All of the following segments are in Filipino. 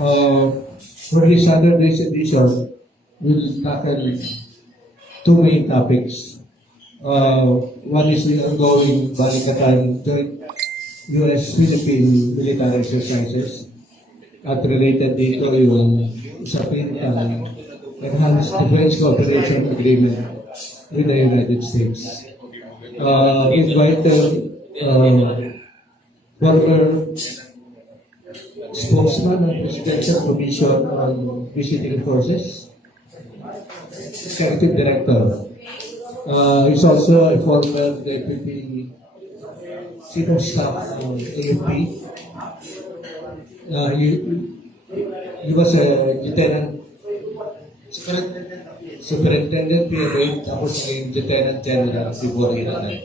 For this 100 days edition, we'll tackle two main topics. One is the ongoing Balikatan joint U.S.-Philippine military exercises at related dito yung usapin ang Enhanced Defense Cooperation Agreement with the United States. Invited former spokesman ng Presidential Commission on Visiting Forces, Executive Director. He's also a former Deputy Chief of Staff ng AFP. He was a Lieutenant Superintendent PFA, tapos naging Lieutenant General before Adan.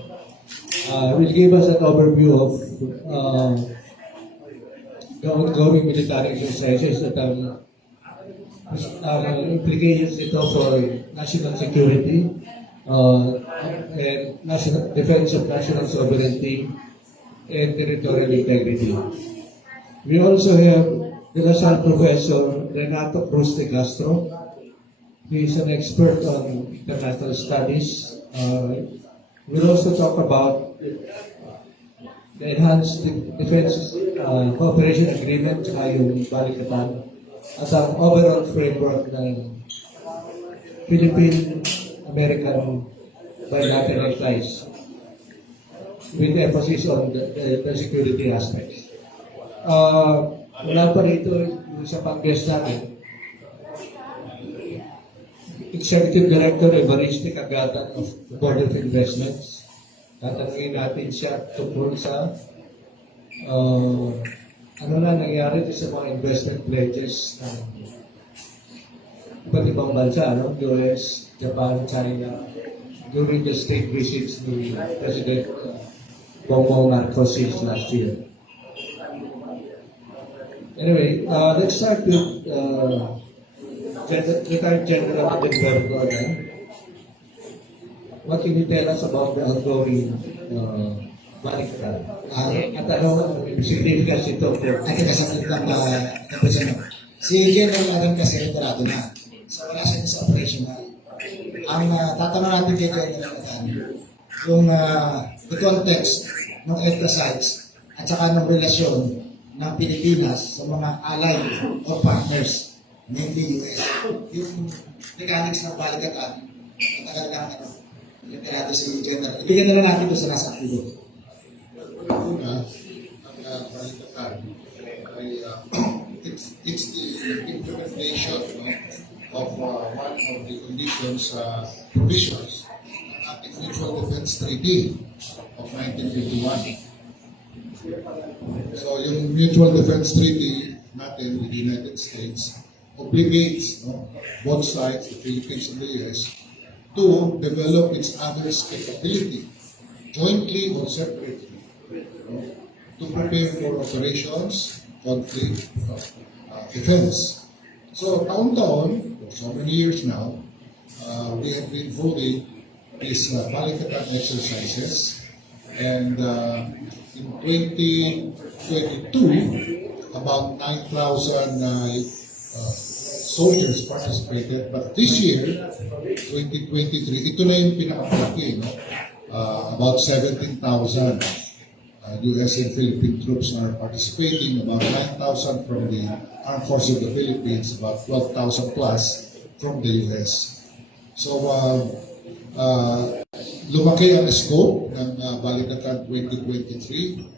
Will give us an overview of the ongoing military exercises that implications nito for national security and national defense of national sovereignty and territorial integrity. We also have the Lasal Professor Renato Cruz de Castro. He is an expert on international studies. We'll also talk about the Enhanced Defense Cooperation Agreement sa yung Balikatan at ang overall framework ng Philippine-American bilateral ties with emphasis on the security aspects. Wala pa rito yung sa pang-guest natin. Executive Director Evariste Cagatan of the Board of Investments. Tatanungin natin siya tungkol sa ano na nangyari sa mga investment pledges ng iba't ibang bansa, US, Japan, China, during the state visits ni President Bongbong Marcos last year. Anyway, let's start with retired General Edilberto Adan. What can you tell us about the ongoing Balikatan? At ano significance ito? At kasagot lang President. Si General Adan kasi retirado na. So wala siya sa operational. Ang tatanong natin kay General Adan, yung the context ng EDCA sites at saka ng relasyon ng Pilipinas sa mga allied or partners, mainly US. Yung mechanics ng Balikatan, matagal lang retirado si General. Ibigyan na lang natin ito sa nasa aktibo. Una, ang Balikatan ay it's the implementation of one of the conditions provisions ng ating Mutual Defense Treaty of 1951. So yung Mutual Defense Treaty natin with the United States obligates both sides, the Philippines and the US, to develop its others' capability, jointly or separately, to prepare for operations, conflict, defense. So, taon-taon, for so many years now, we have been holding these Balikatan exercises, and in 2022, about 9,000 soldiers participated, but this year, 2023, ito na yung pinakamalaki, about 17,000 US and Philippine troops are participating, about 9,000 from the Armed Forces of the Philippines, about 12,000 plus from the US. So, lumaki ang scope ng Balikatan 2023.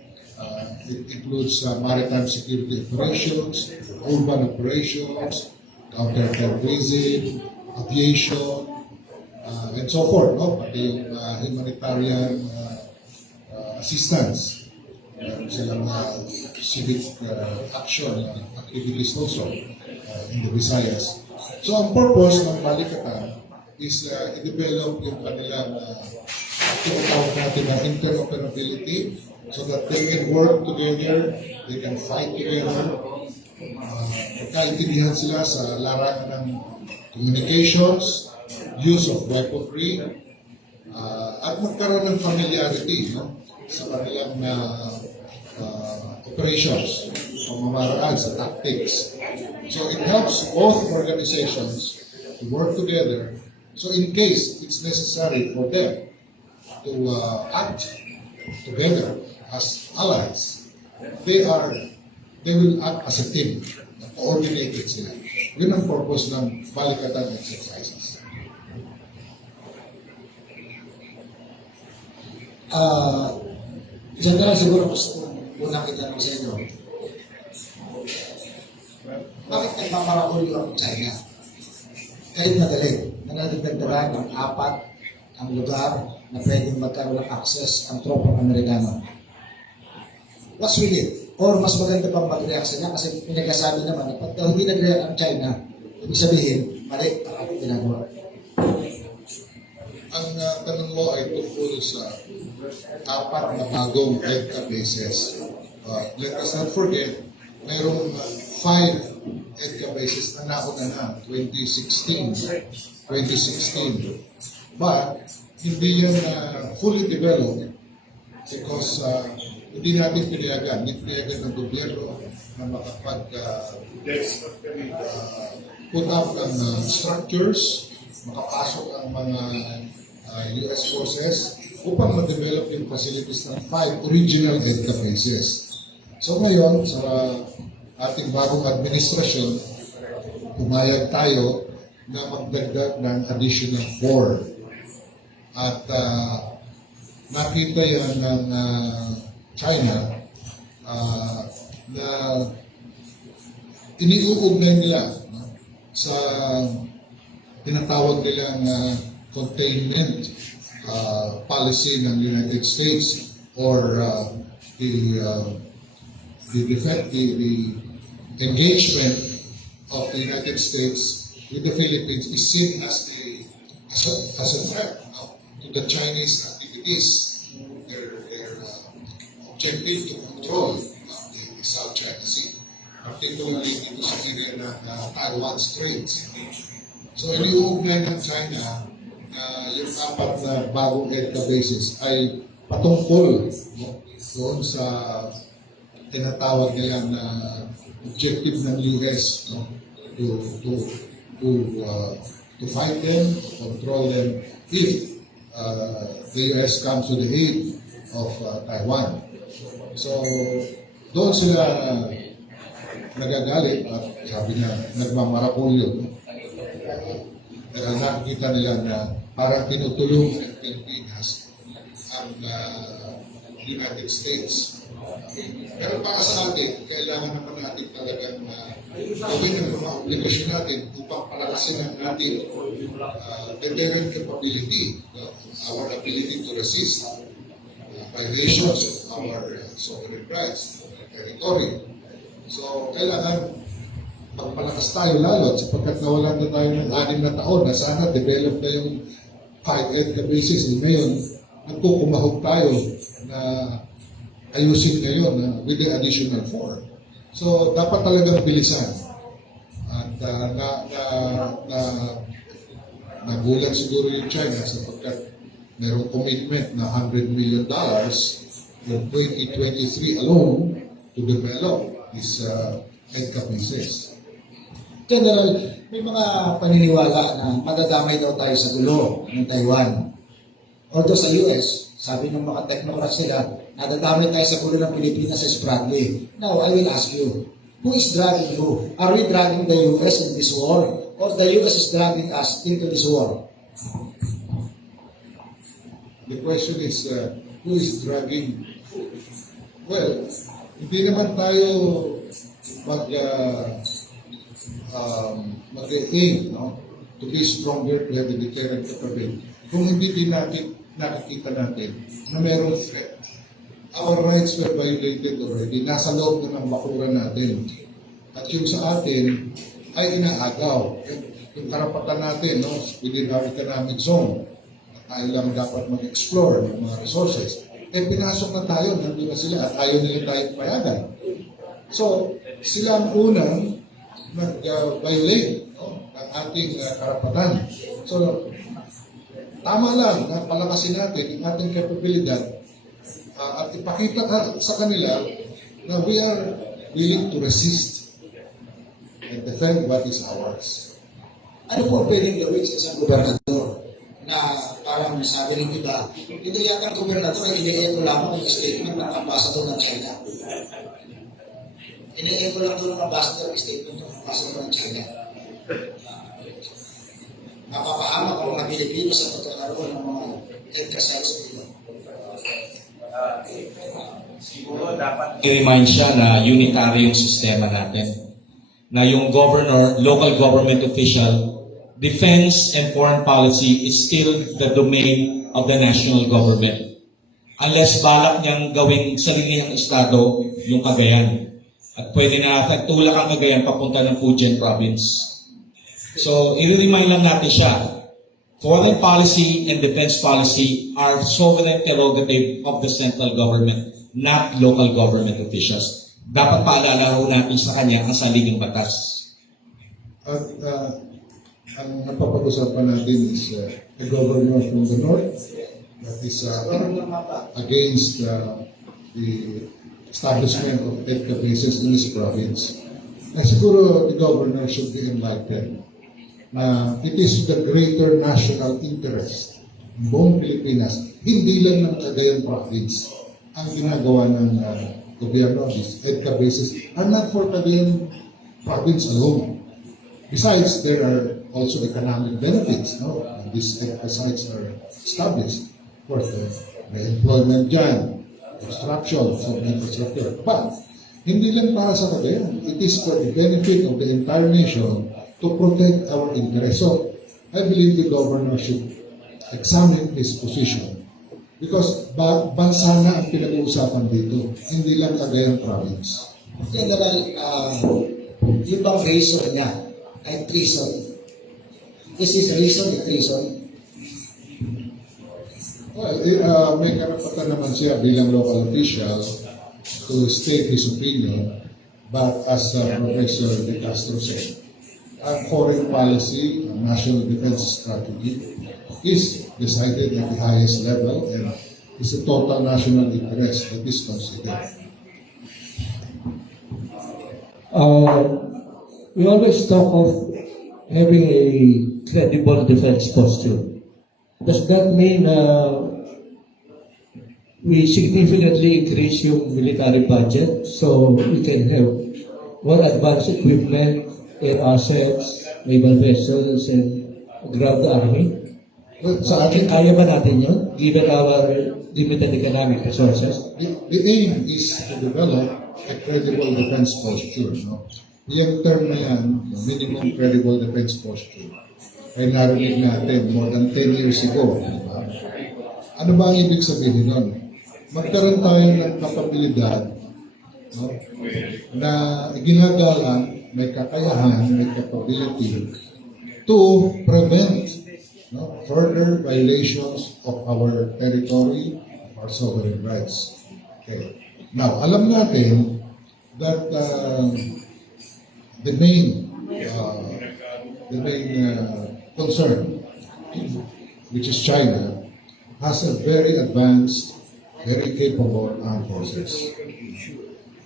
It includes maritime security operations, urban operations, counterterrorism, aviation, and so forth, pati yung humanitarian assistance, silang civic action activities also in the Visayas. So ang purpose ng Balikatan is i-develop yung kanilang tinatawag natin na interoperability so that they can work together, they can fight together, magkaintindihan sila sa larangan ng communications, use of weaponry, at magkaroon ng familiarity sa kanilang operations, pamamaraan sa tactics. So it helps both organizations to work together. So in case it's necessary for them to act together as allies, they will act as a team, coordinated sila. Yun ang purpose ng Balikatan exercises. General, siguro gusto kong unang itanong sa inyo. Bakit nagmamarakulyo ang China? Kahit madali, nanadagdagan ng 4 ang lugar na pwedeng magkaroon ng access ang tropang Amerikano. What's with it? Or mas maganda pang mag-react sila kasi pinagkasabi naman na pag hindi nag-react ang China, ibig sabihin, mali ang ating ginagawa. Ang tanong mo ay tungkol sa 4 na bagong EDCA bases. Let us not forget, mayroong 5 EDCA bases na nauna na, 2016. But, hindi yan fully developed because hindi natin pinayagan ng gobyerno na put up ng structures, makapasok ang mga US forces upang ma-develop yung facilities ng 5 original EDCA bases. So ngayon, sa ating bagong administrasyon, pumayag tayo na magdagdag ng additional 4. At nakita yan ng China na iniuugnay nila sa tinatawag nilang containment policy ng United States or the engagement of the United States with the Philippines is seen as a threat to the Chinese activities. Their objective to control the South China Sea, particularly dito sa area ng Taiwan Straits. So, iniuugnay ng China na yung 4 na bagong EDCA bases ay patungkol doon sa tinatawag nila na objective ng US to fight them, to control them if the US comes to the aid of Taiwan. So, doon sila nagagalit at sabi na nagmamarakulyo. Dahil nakikita nila na parang tinutulong ng Pilipinas ang United States. Pero para sa atin, kailangan naman natin talagang gawin ang mga obligasyon natin upang palakasin ang ating deterrent capability, our ability to resist violations of our sovereign rights, territory. So, kailangan pagpalakas tayo lalo sapagkat nawalan na tayo ng 6 na taon na sana develop na yung 5 EDCA bases. Ngayon, nagkukumahog tayo na ayusin ngayon with the additional 4. So, dapat talagang bilisan. At nagulat siguro yung China sapagkat mayroong commitment na $100 million in 2023 alone to develop these EDCA bases. General, may mga paniniwala na madadamay daw tayo sa gulo ng Taiwan. Although sa US, sabi ng mga technocrats nila, nadadamay tayo sa gulo ng Pilipinas sa Spratly. Now, I will ask you, who is dragging who? Are we dragging the US in this war? Or the US is dragging us into this war? The question is, who is dragging who? Well, hindi naman tayo mag-aim to be stronger, to have a deterrent capability. Kung hindi din nakikita natin na mayroong threat. Our rights were violated already. Nasa loob na ng bakuran natin. At yung sa atin ay inaagaw. Yung karapatan natin within our economic zone. Tayo lang dapat mag-explore ng mga resources. Pinasok na tayo, nandun na sila at ayaw nila tayo payagan. So, sila ang unang nag-violate ng ating karapatan. So, tama lang na palakasin natin ang ating kapabilidad at ipakita sa kanila na we are willing to resist and defend what is ours. Ano po ang pwedeng gawin sa isang gobernador na parang sabi ng iba, hindi yata ang gobernador ay ine-echo lamang yung statement ng ambassador ng China. Ine-echo lang doon ng ambassador yung statement ng ambassador ng China. Napapahamak ang mga Pilipino sa pagkakaroon ng mga EDCA sites nila. Siguro dapat i-remind siya na unitary yung sistema natin. Na yung governor, local government official, defense and foreign policy is still the domain of the national government. Unless balak niyang gawing salinihang estado yung Cagayan. At pwede na tulak ang Cagayan papunta ng Fujian province. So, i-remind lang natin siya, foreign policy and defense policy are sovereign prerogative of the central government, not local government officials. Dapat paalala natin sa kanya ang saligang batas. At ang napapag-usapan natin is a governor from the north that is against the establishment of EDCA bases in this province. Na siguro the governor should be enlightened na it is the greater national interest ng buong Pilipinas, hindi lang ng Cagayan province ang ginagawa ng gobyerno. These EDCA bases are not for Cagayan province alone. Besides, there are also economic benefits, no? And these EDCA sites are established. Of course, may employment dyan, construction, some infrastructure. But, hindi lang para sa Cagayan. It is for the benefit of the entire nation to protect our interests. So, I believe the governor should examine his position. Because bansa na ang pinag-uusapan dito, hindi lang Cagayan province. General, yung bang reason niya ay treason? Is this reason a treason? Well, may karapatan naman siya bilang local official to state his opinion, but as Professor De Castro said, ang foreign policy, ang national defense strategy, is decided at the highest level and is a total national interest that is considered. We always talk of having a credible defense posture. Does that mean we significantly increase yung military budget so we can have more advanced equipment, air assets, naval vessels, and ground army? But Sa atin, kaya ba natin yun, given our limited economic resources? the aim is to develop a credible defense posture. No? Yung term na yan, yung minimum credible defense posture, ay narinig natin more than 10 years ago. Diba? Ano ba ang ibig sabihin nun? Magkaroon tayo ng kapabilidad, no? Na ginagalang, may kakayahan, may capability to prevent, no, further violations of our territory, of our sovereign rights. Okay. Now, alam natin that the main concern, which is China, has a very advanced, very capable armed forces.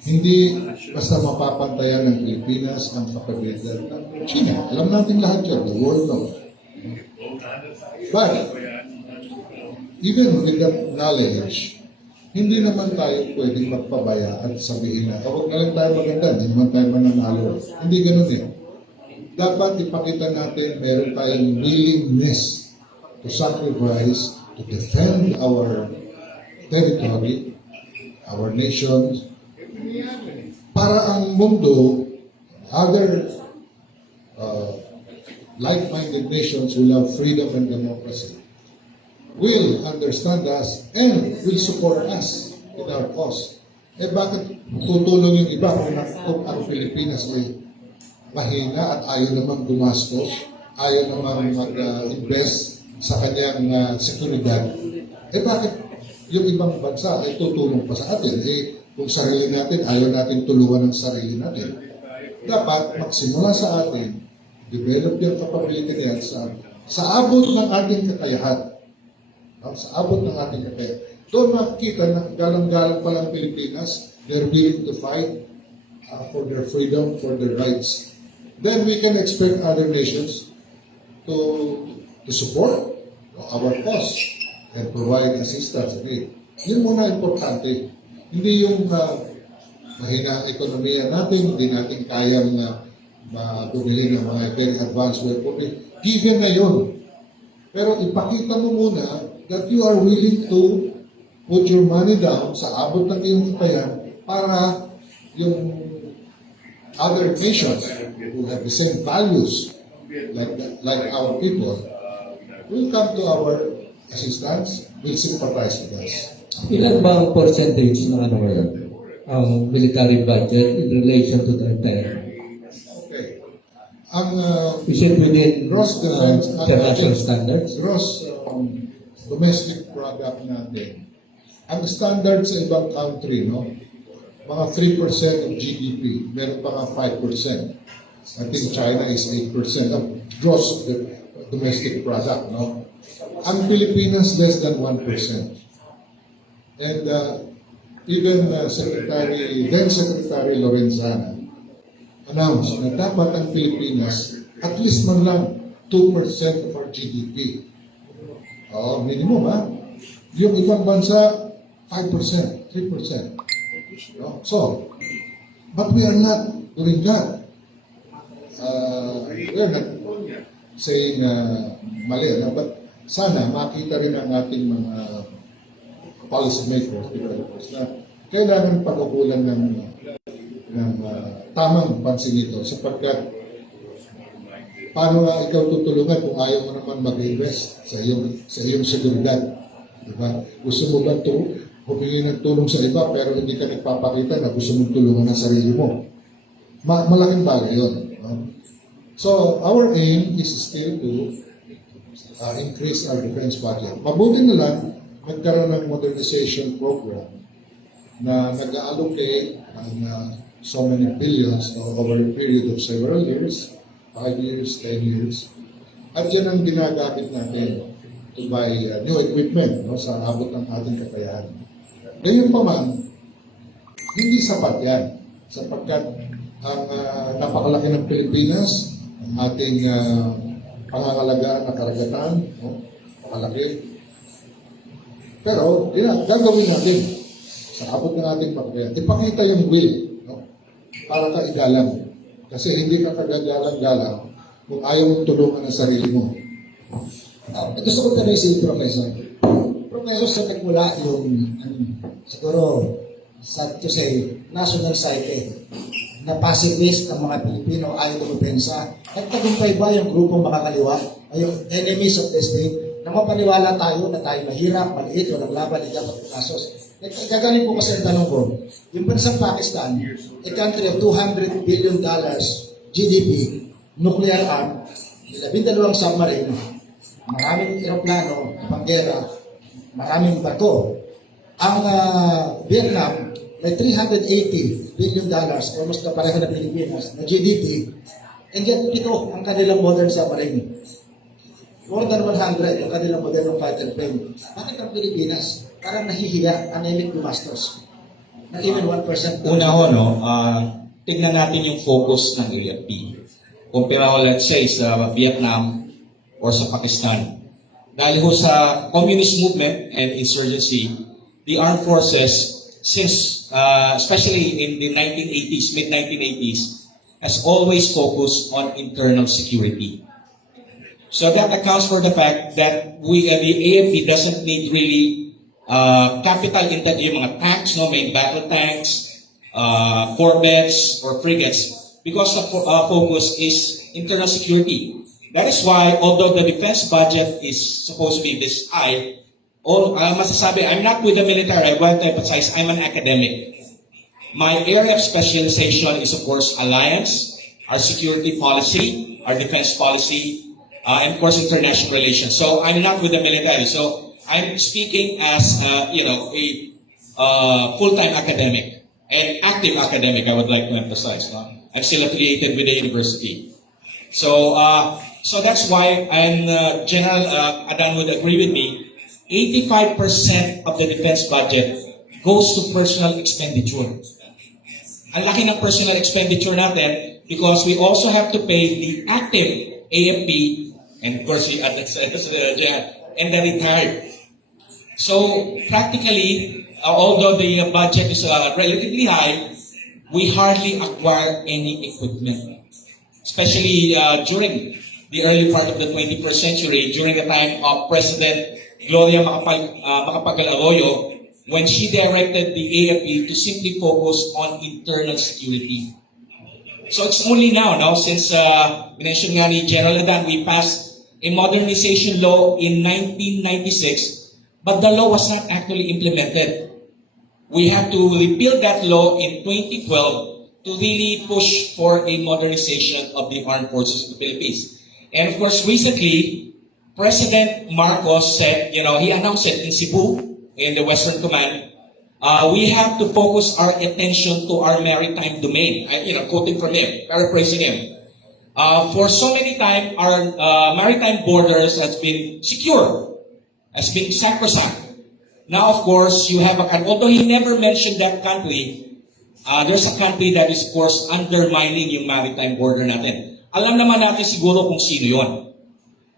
Hindi basta mapapantayan ng Pilipinas ang kapabilidad ng China. Alam natin lahat yan, the world knows. But, even with that knowledge, hindi naman tayo pwedeng magpabaya at sabihin na, huwag na lang tayo maganda, hindi naman tayo mananalo. Hindi ganun eh. Dapat ipakita natin meron tayong willingness to sacrifice, to defend our territory, our nation, para ang mundo, other like-minded nations who love freedom and democracy will understand us and will support us in our cause. Eh bakit tutulong yung iba kung ang Pilipinas ay mahina at ayaw naman gumastos, ayaw naman mag-invest sa kanyang seguridad? Eh bakit yung ibang bansa ay tutulong pa sa atin? Eh kung sarili natin, ayaw natin tulungan ng sarili natin. Dapat magsimula sa atin, develop yung capability niyan sa abot ng ating kakayahan. Sa abot ng ating kakayahan. Doon makikita na galang-galang pa lang Pilipinas, they're willing to fight for their freedom, for their rights. then we can expect other nations to support our cause and provide assistance. Okay. Yun muna importante. Hindi yung mahina ang ekonomiya natin, hindi natin kayang bumili ng mga very advanced weaponry. Given na yun. Pero ipakita mo muna that you are willing to put your money down sa abot ng iyong kakayahan para yung other nations who have the same values like our people will come to our assistance, will sympathize with us. Ilan ba ang percentage ng ano ngayon? Ang military budget in relation to the entire? Okay. Ang Is it within gross defense international standards? gross domestic product natin. Ang standard sa ibang country, no? Mga 3% of GDP, meron pa nga 5%. I think China is 8% of gross domestic product, no? Ang Pilipinas less than 1%. And even then Secretary Lorenzana announced na dapat ang Pilipinas at least man lang 2% of our GDP. Minimum, ha? Yung ibang bansa, 5%, 3%. No? So, but we are not doing that. We are not saying mali, but sana makita rin ang ating mga policy makers, developers, na kailangan pagkukulan ng tamang pansin ito sapagkat paano nga ikaw tutulungan kung ayaw mo naman mag-invest sa iyong seguridad? Diba? Gusto mo ba humingi ng tulong sa iba pero hindi ka nagpapakita na gusto mong tulungan ang sarili mo? Malaking bagay yun. No? So, our aim is still to increase our defense budget. Mabuti na lang, nagkaroon ng modernization program na nag-allocate ng so many billions over a period of several years, 5 years, 10 years. At yan ang ginagamit natin to buy new equipment, no, sa abot ng ating kakayahan. Ngayon pa man, hindi sapat yan sapagkat ang napakalaki ng Pilipinas, ang ating pangangalagaan na karagatan, no, napakalaki. Pero, gagawin natin sa abot ng ating pagkakayahan. Ipakita yung will, no, para ka igalang. Kasi hindi ka kagagalang-galang kung ayaw mong tulungan ang sarili mo. Gusto ko tanong si Professor. Professor, sa nagmula yung, siguro, sad to say, national psyche, na pacifist ang mga Pilipino ayaw dumapensa. Nagtagumpay ba yung grupong makakaliwa, ay yung enemies of the state, na mapaniwala tayo na tayo mahirap, maliit, walang laban, hindi dapat kasos. Gagaling po kasi ang tanong ko, yung bansang Pakistan, a country of $200 billion GDP, nuclear arm, 12 submarine, maraming eroplano, panggera, maraming bato. Ang Vietnam, may $380 billion, almost kapareho na Pilipinas, na GDP, and yet ito ang kanilang modern submarine. More than 100 ang kanilang modern fighter plane. Bakit ang Pilipinas? Parang nahihiya, anemic gumastos. Na even 1%. Una ho, no, tignan natin yung focus ng AFP. Kumpara ko, let's say, sa Vietnam or sa Pakistan. Dahil ho sa communist movement and insurgency, the armed forces, since, especially in the 1980s, mid-1980s, has always focused on internal security. So that accounts for the fact that the AFP doesn't need really capital intensive, yung mga tanks, no, main battle tanks, corvettes or frigates, because the focus is internal security. That is why, although the defense budget is supposed to be this high, masasabi, I'm not with the military. I want to emphasize, I'm an academic. My area of specialization is, of course, alliance, our security policy, our defense policy, and of course, international relations. So I'm not with the military. So I'm speaking as, a full-time academic and active academic, I would like to emphasize. No? I'm still affiliated with the university. So that's why, and General Adan would agree with me, 85% of the defense budget goes to personal expenditure. Ang laki ng personal expenditure natin, because we also have to pay the active AFP, and of course the and the retired. So practically, although the budget is relatively high, we hardly acquire any equipment. Especially during the early part of the 21st century, during the time of President Gloria Macapagal-Arroyo, when she directed the AFP to simply focus on internal security. So it's only now, since mentioned nga ni General Adan, we passed a modernization law in 1996, but the law was not actually implemented. We have to repeal that law in 2012 to really push for a modernization of the armed forces of the Philippines. And of course, recently, President Marcos said, he announced it in Cebu, in the Western Command, we have to focus our attention to our maritime domain. Quoting from him, paraphrasing him. For so many time, our maritime borders has been secure, has been sacrosanct. Now, of course, you have although he never mentioned that country, there's a country that is, of course, undermining yung maritime border natin. Alam naman natin siguro kung sino yon.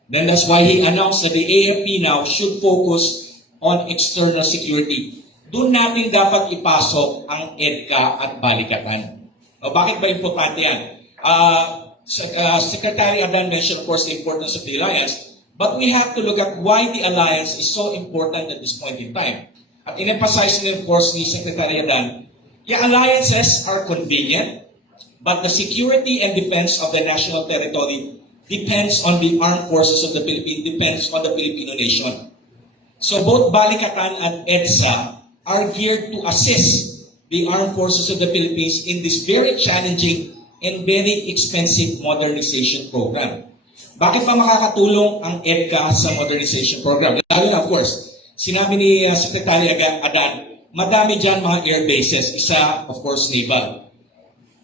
Then that's why he announced that the AFP now should focus on external security. Doon natin dapat ipasok ang EDCA at Balikatan. Bakit ba importante yan? Secretary Adan mentioned, of course, the importance of the alliance, but we have to look at why the alliance is so important at this point in time. At in-emphasize of course, ni Secretary Adan, alliances are convenient, but the security and defense of the national territory depends on the armed forces of the Philippines, depends on the Filipino nation. So both Balikatan and EDCA are geared to assist the armed forces of the Philippines in this very challenging and very expensive modernization program. Bakit pa makakatulong ang EDCA sa modernization program? Lalo na, of course, sinabi ni Secretary Adan, madami dyan mga air bases. Isa, of course, naval.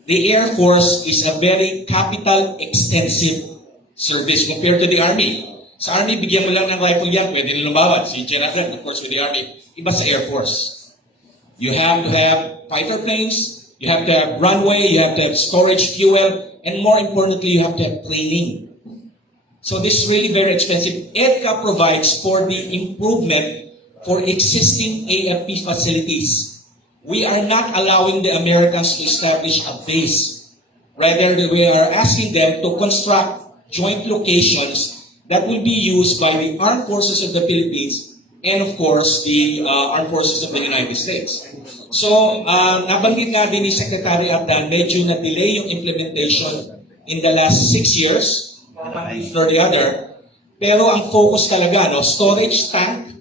The Air Force is a very capital extensive service compared to the Army. Sa Army, bigyan mo lang ng rifle yan, pwede na lumawad. Si General, of course, with the Army. Iba sa Air Force. You have to have fighter planes, you have to have runway, you have to have storage fuel, and more importantly, you have to have training. So this is really very expensive. EDCA provides for the improvement for existing AFP facilities. We are not allowing the Americans to establish a base. Rather, we are asking them to construct joint locations that will be used by the armed forces of the Philippines and, of course, the armed forces of the United States. So, nabanggit nga din ni Secretary Adan, medyo na-delay yung implementation in the last 6 years, or the other. Pero ang focus talaga, storage tank,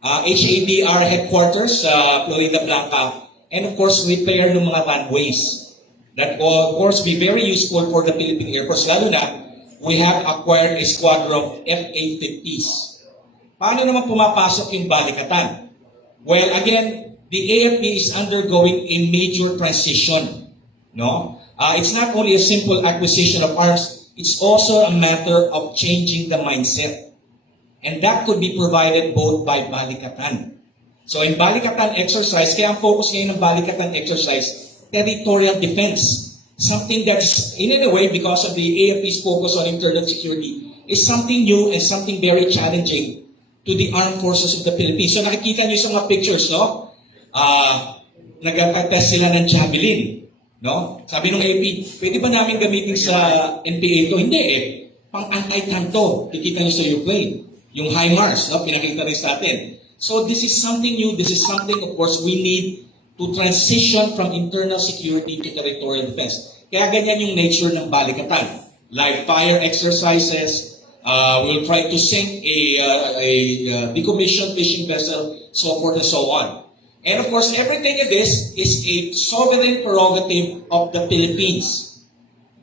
HADR headquarters sa Florida Blanca, and of course, repair ng mga runways. That will, of course, be very useful for the Philippine Air Force. Lalo na, we have acquired a squadron of F-850s. Paano naman pumapasok yung Balikatan? Well, again, the AFP is undergoing a major transition. It's not only a simple acquisition of arms, it's also a matter of changing the mindset. And that could be provided both by Balikatan. So in Balikatan exercise, kaya ang focus ngayon ng Balikatan exercise, territorial defense. Something that's, in a way, because of the AFP's focus on internal security, is something new and something very challenging to the armed forces of the Philippines. So nakikita niyo sa mga pictures, nag-test sila ng Javelin. Sabi ng AFP, pwede ba namin gamitin sa NPA ito? Hindi pang anti-tank to. Kikita niyo sa Ukraine. Yung HIMARS, pinakita rin sa atin. So this is something new. This is something, of course, we need to transition from internal security to territorial defense. Kaya ganyan yung nature ng Balikatan. Live fire exercises, we'll try to sink a decommissioned fishing vessel, so forth and so on. And of course, everything of this is a sovereign prerogative of the Philippines.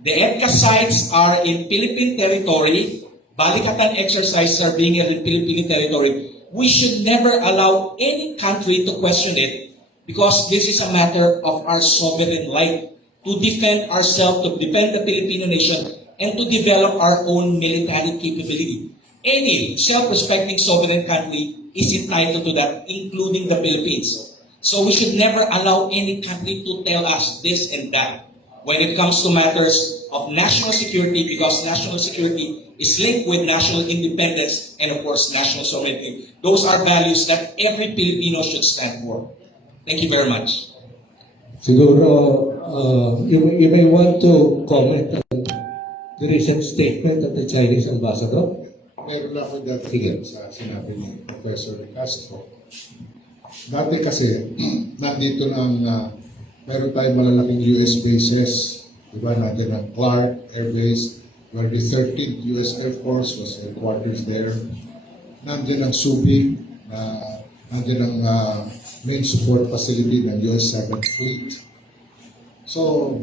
The EDCA sites are in Philippine territory. Balikatan exercises are being held in Philippine territory. We should never allow any country to question it because this is a matter of our sovereign right to defend ourselves, to defend the Filipino nation, and to develop our own military capability. Any self-respecting sovereign country is entitled to that, including the Philippines. So we should never allow any country to tell us this and that. when it comes to matters of national security, because national security is linked with national independence and of course national sovereignty. Those are values that every Filipino should stand for. Thank you very much. Siguro, you may want to comment on the recent statement of the Chinese ambassador. Meron lang ako dati sa sinabi ni Professor Castro. Dati kasi, nandito meron tayong malalaking US bases. Diba, nandiyan ang Clark Air Base, where the 13th US Air Force was headquarters there. Nandiyan ang Subic, nandiyan ang main support facility ng US 7th Fleet. So,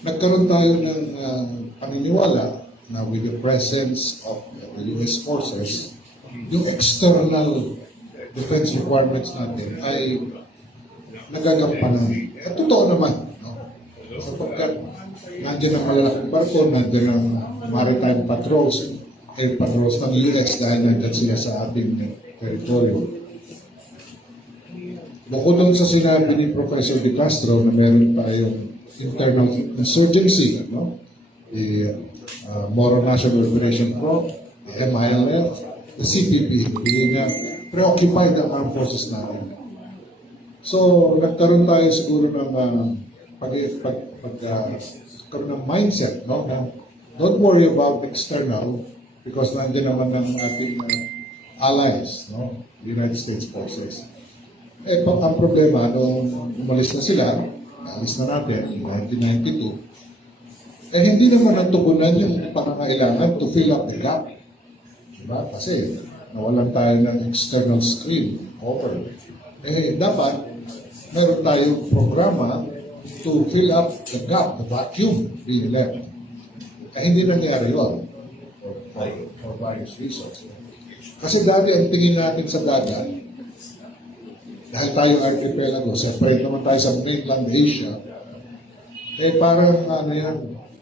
nagkaroon tayo ng paniniwala na with the presence of the US forces, yung external defense requirements natin ay nagagampanan. At totoo naman, no? Sapagkat nandiyan ang malalaking barko, nandiyan ang maritime patrols, air patrols ng US dahil nandiyan sila sa ating teritoryo. Bukod doon sa sinabi ni Professor De Castro na meron tayong internal insurgency, no? The Moro National Liberation Front, the MILF, the CPP, being preoccupied ang armed forces natin. So, nagkaroon tayo siguro ng pagkaroon ng mindset, no? Na don't worry about external because nandiyan naman ng ating allies, no? The United States forces. Ang problema, nung umalis na sila, alis na natin, in 1992, hindi naman natugunan yung pangangailangan to fill up the gap. Diba? Kasi nawalan tayo ng external screen over. Dapat meron tayong programa to fill up the gap, the vacuum being left. Hindi nangyari yun for various reasons. Kasi dati ang tingin natin sa dagat, dahil tayo archipelago, separate naman tayo sa mainland Asia, parang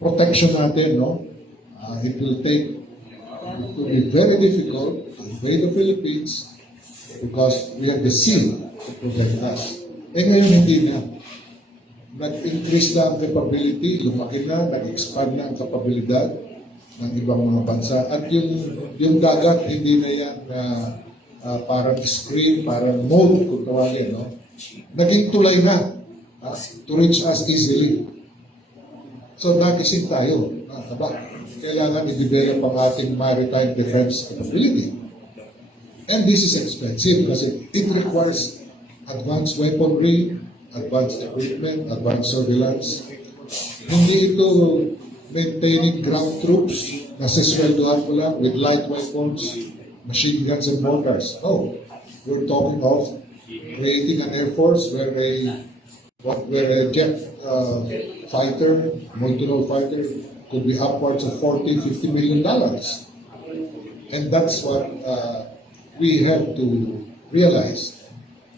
protection natin, no? It will be very difficult to invade the Philippines because we have the sea to protect us. Ngayon hindi na. Nag-increase na ang capability, lumaki na, nag-expand na ang kapabilidad ng ibang mga bansa. At yung dagat, hindi na yan parang screen, parang mode, kung tawagin, no? Naging tulay na to reach us easily. So, nagising tayo. Kailangan i-develop ang ating maritime defense capability. And this is expensive kasi it requires advanced weaponry, advanced equipment, advanced surveillance. Hindi ito maintaining ground troops na sisweldohan mo lang with light weapons, machine guns and mortars. No. We're talking of creating an air force where a jet fighter, multi-role fighter, could be upwards of $40-50 million. And that's what we have to realize.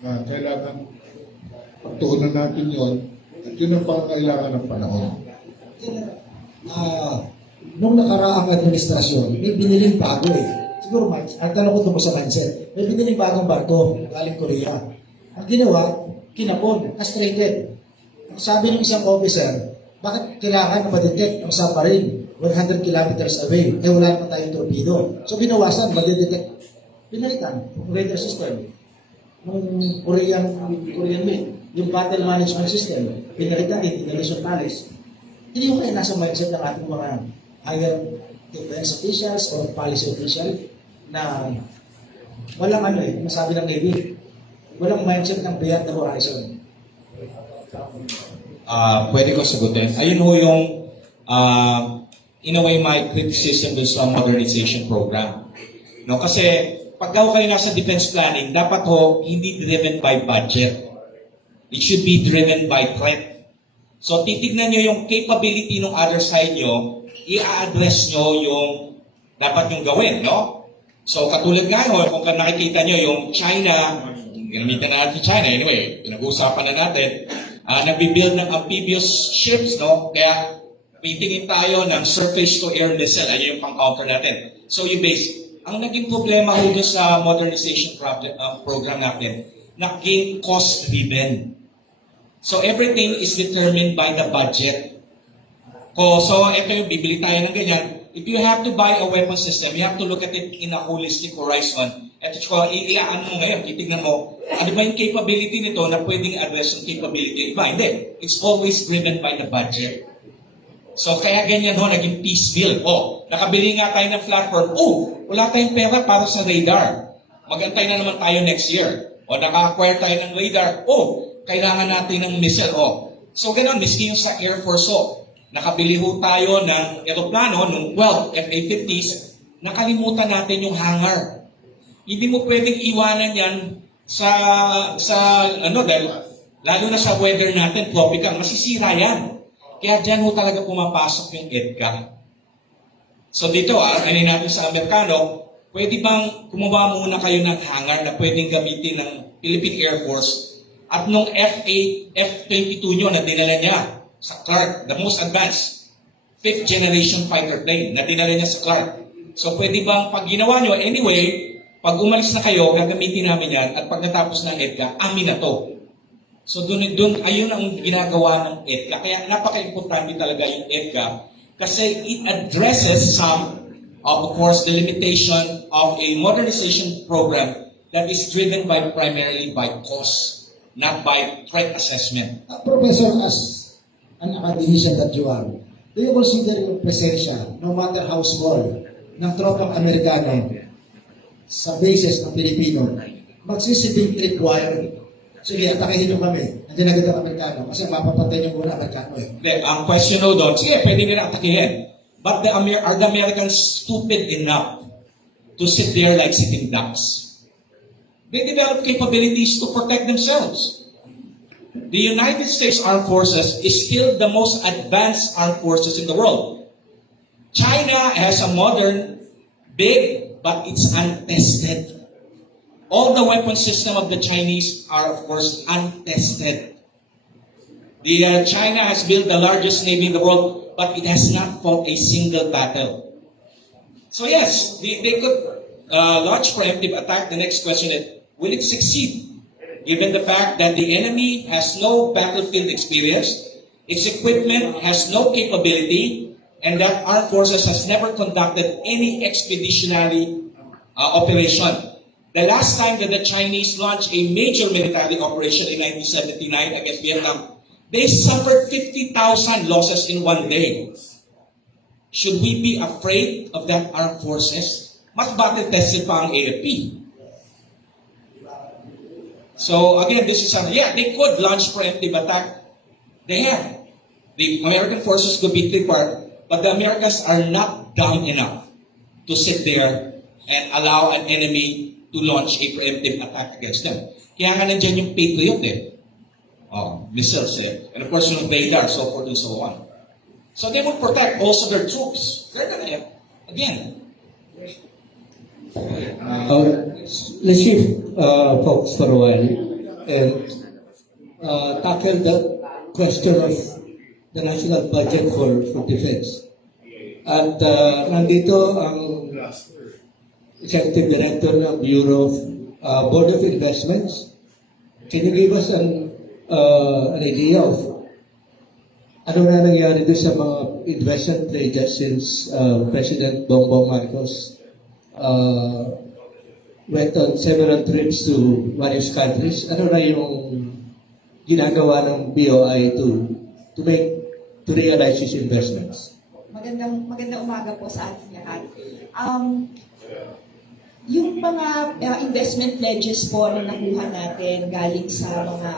Na kailangan pagtuunan natin yon at yun ang pangangailangan ng panahon. Nung nakaraang administrasyon, may biniling bago Siguro, ang tanong ko tungkol sa mindset, may biniling bagong barko galing Korea. Ang ginawa, kinapon, castrated. Ang sabi ng isang officer, bakit kailangan ma-detect ang submarine 100 kilometers away? Wala naman tayong torpedo. So, binawasan, ma-detect. Pinalitan, radar system. Nung Korean made, yung battle management system, pinalitan din, Indonesian Palace. Hindi ko kaya nasa mindset ng ating mga higher defense officials or policy official na walang masabi ng Navy, walang mindset ng beyond the horizon. Pwede ko sagutin. Ayun ho yung in a way my criticism dun sa modernization program. No, kasi pag kayo nasa defense planning, dapat ho hindi driven by budget. It should be driven by threat. So titignan nyo yung capability ng other side nyo, i-address nyo yung dapat yung gawin, no? So katulad nga ho, kung nakikita nyo yung China, ginamitan na natin China, anyway, pinag-uusapan na natin, nagbibuild ng amphibious ships, no? Kaya titingin tayo ng surface-to-air missile, ayun yung pang-counter natin. So yung base, ang naging problema ho sa modernization program natin, naging cost-driven. So everything is determined by the budget. So ito yung bibili tayo ng ganyan. If you have to buy a weapon system, you have to look at it in a holistic horizon. At ilaan mo ngayon, titignan mo, ano ba yung capability nito na pwedeng address yung capability? Iba, hindi. It's always driven by the budget. So kaya ganyan ho, naging piecemeal. Nakabili nga tayo ng platform. Wala tayong pera para sa radar. Magantay na naman tayo next year. Naka-acquire tayo ng radar. Kailangan natin ng missile. So ganun, miski yung sa Air Force. Nakabili ho tayo ng eroplano, ng 12 F-A-50s, nakalimutan natin yung hangar. Hindi mo pwedeng iwanan yan dahil lalo na sa weather natin, tropical, masisira yan. Kaya dyan ho talaga pumapasok yung EDCA. So dito, ano natin sa Amerikano, pwede bang kumuha muna kayo ng hangar na pwedeng gamitin ng Philippine Air Force at nung F-22 nyo na dinala niya sa Clark, the most advanced 5th generation fighter plane na dinala niya sa Clark. So pwede bang pag ginawa nyo, anyway, pag umalis na kayo, gagamitin namin yan at pag natapos ng EDCA, amin na to. So doon ayun ang ginagawa ng EDCA. Kaya napaka-importante talaga yung EDCA kasi it addresses some of course, the limitation of a modernization program that is driven primarily by cost, not by threat assessment. Professor, as an academician that you are, do you consider yung presensya, no matter how small, ng tropang Amerikano sa bases ng Pilipino, magsisilbing tripwire? Sige, atakihin nyo kami. Nandiyan agad ang Amerikano kasi mapapatay nyo muna Amerikano Ang question no doon, sige, pwede nila atakihin. But are the Americans stupid enough to sit there like sitting ducks? They develop capabilities to protect themselves. The United States Armed Forces is still the most advanced armed forces in the world. China has a modern, big, but it's untested. All the weapon system of the Chinese are, of course, untested. China has built the largest navy in the world, but it has not fought a single battle. So yes, they could launch preemptive attack. The next question is, will it succeed? Given the fact that the enemy has no battlefield experience, its equipment has no capability, and that armed forces has never conducted any expeditionary operation. The last time that the Chinese launched a major military operation in 1979 against Vietnam, they suffered 50,000 losses in one day. Should we be afraid of that armed forces? Mas battle-tested pa ang AFP. So again, this is they could launch preemptive attack. They have. The American forces could be prepared, but the Americans are not dumb enough to sit there and allow an enemy to launch a preemptive attack against them. Kaya nga nandiyan yung Patriot missiles and of course yung radar, so forth and so on. So they would protect also their troops. They're gonna, again. Let's shift focus for a while and tackle the question of the national budget for defense. At nandito ang Executive Director ng Bureau of Board of Investments. Can you give us an idea of ano na nangyari doon sa mga investment pledges since President Bongbong Marcos went on several trips to various countries? Ano na yung ginagawa ng BOI to realize these investments? Magandang umaga po sa ating lahat. Yung mga investment pledges po na nakuha natin galing sa mga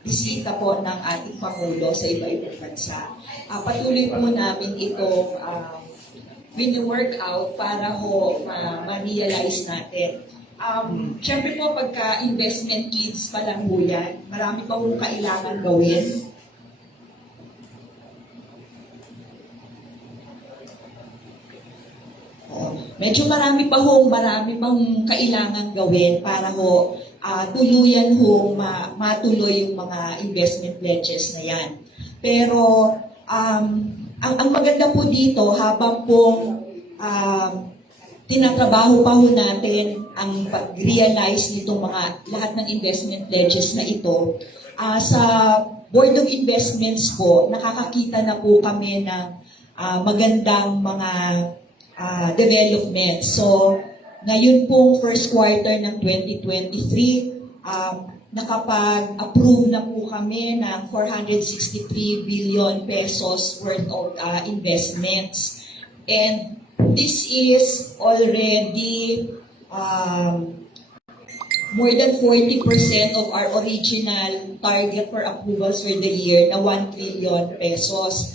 bisita po ng ating Pangulo sa iba-ibang bansa, patuloy po namin itong wini-work out para ho ma-realize natin. Siyempre po pagka investment needs pa lang po yan, marami pa hong kailangan gawin. Medyo marami pa hong kailangan gawin para ho tuluyan hong matuloy yung mga investment pledges na yan. Pero ang maganda po dito, habang pong tinatrabaho pa ho natin ang pag-realize nitong lahat ng investment pledges na ito, Sa Board of Investments po, nakakakita na po kami ng magandang mga development. So, ngayon pong first quarter ng 2023, nakapag-approve na po kami ng 463 billion pesos worth of investments. And this is already more than 40% of our original target for approvals for the year na 1 trillion pesos.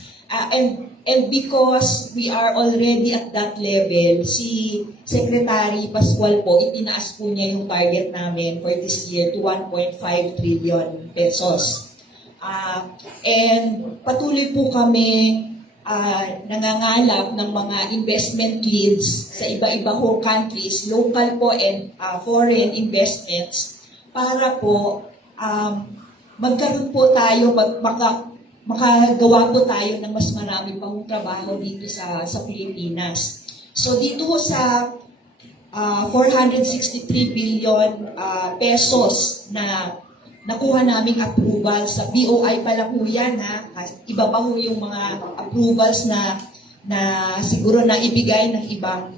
And because we are already at that level, si Secretary Pascual po, itinaas po niya yung target namin for this year to 1.5 trillion pesos. And patuloy po kami nangangalap ng mga investment leads sa iba-iba ho countries, local po and foreign investments, para po magkaroon po tayo, makagawa po tayo ng mas marami pang trabaho dito sa Pilipinas. So dito ho sa 463 billion pesos na nakuha naming approval sa BOI pa lang po yan, ha? Iba pa ho yung mga approvals na siguro na ibigay ng ibang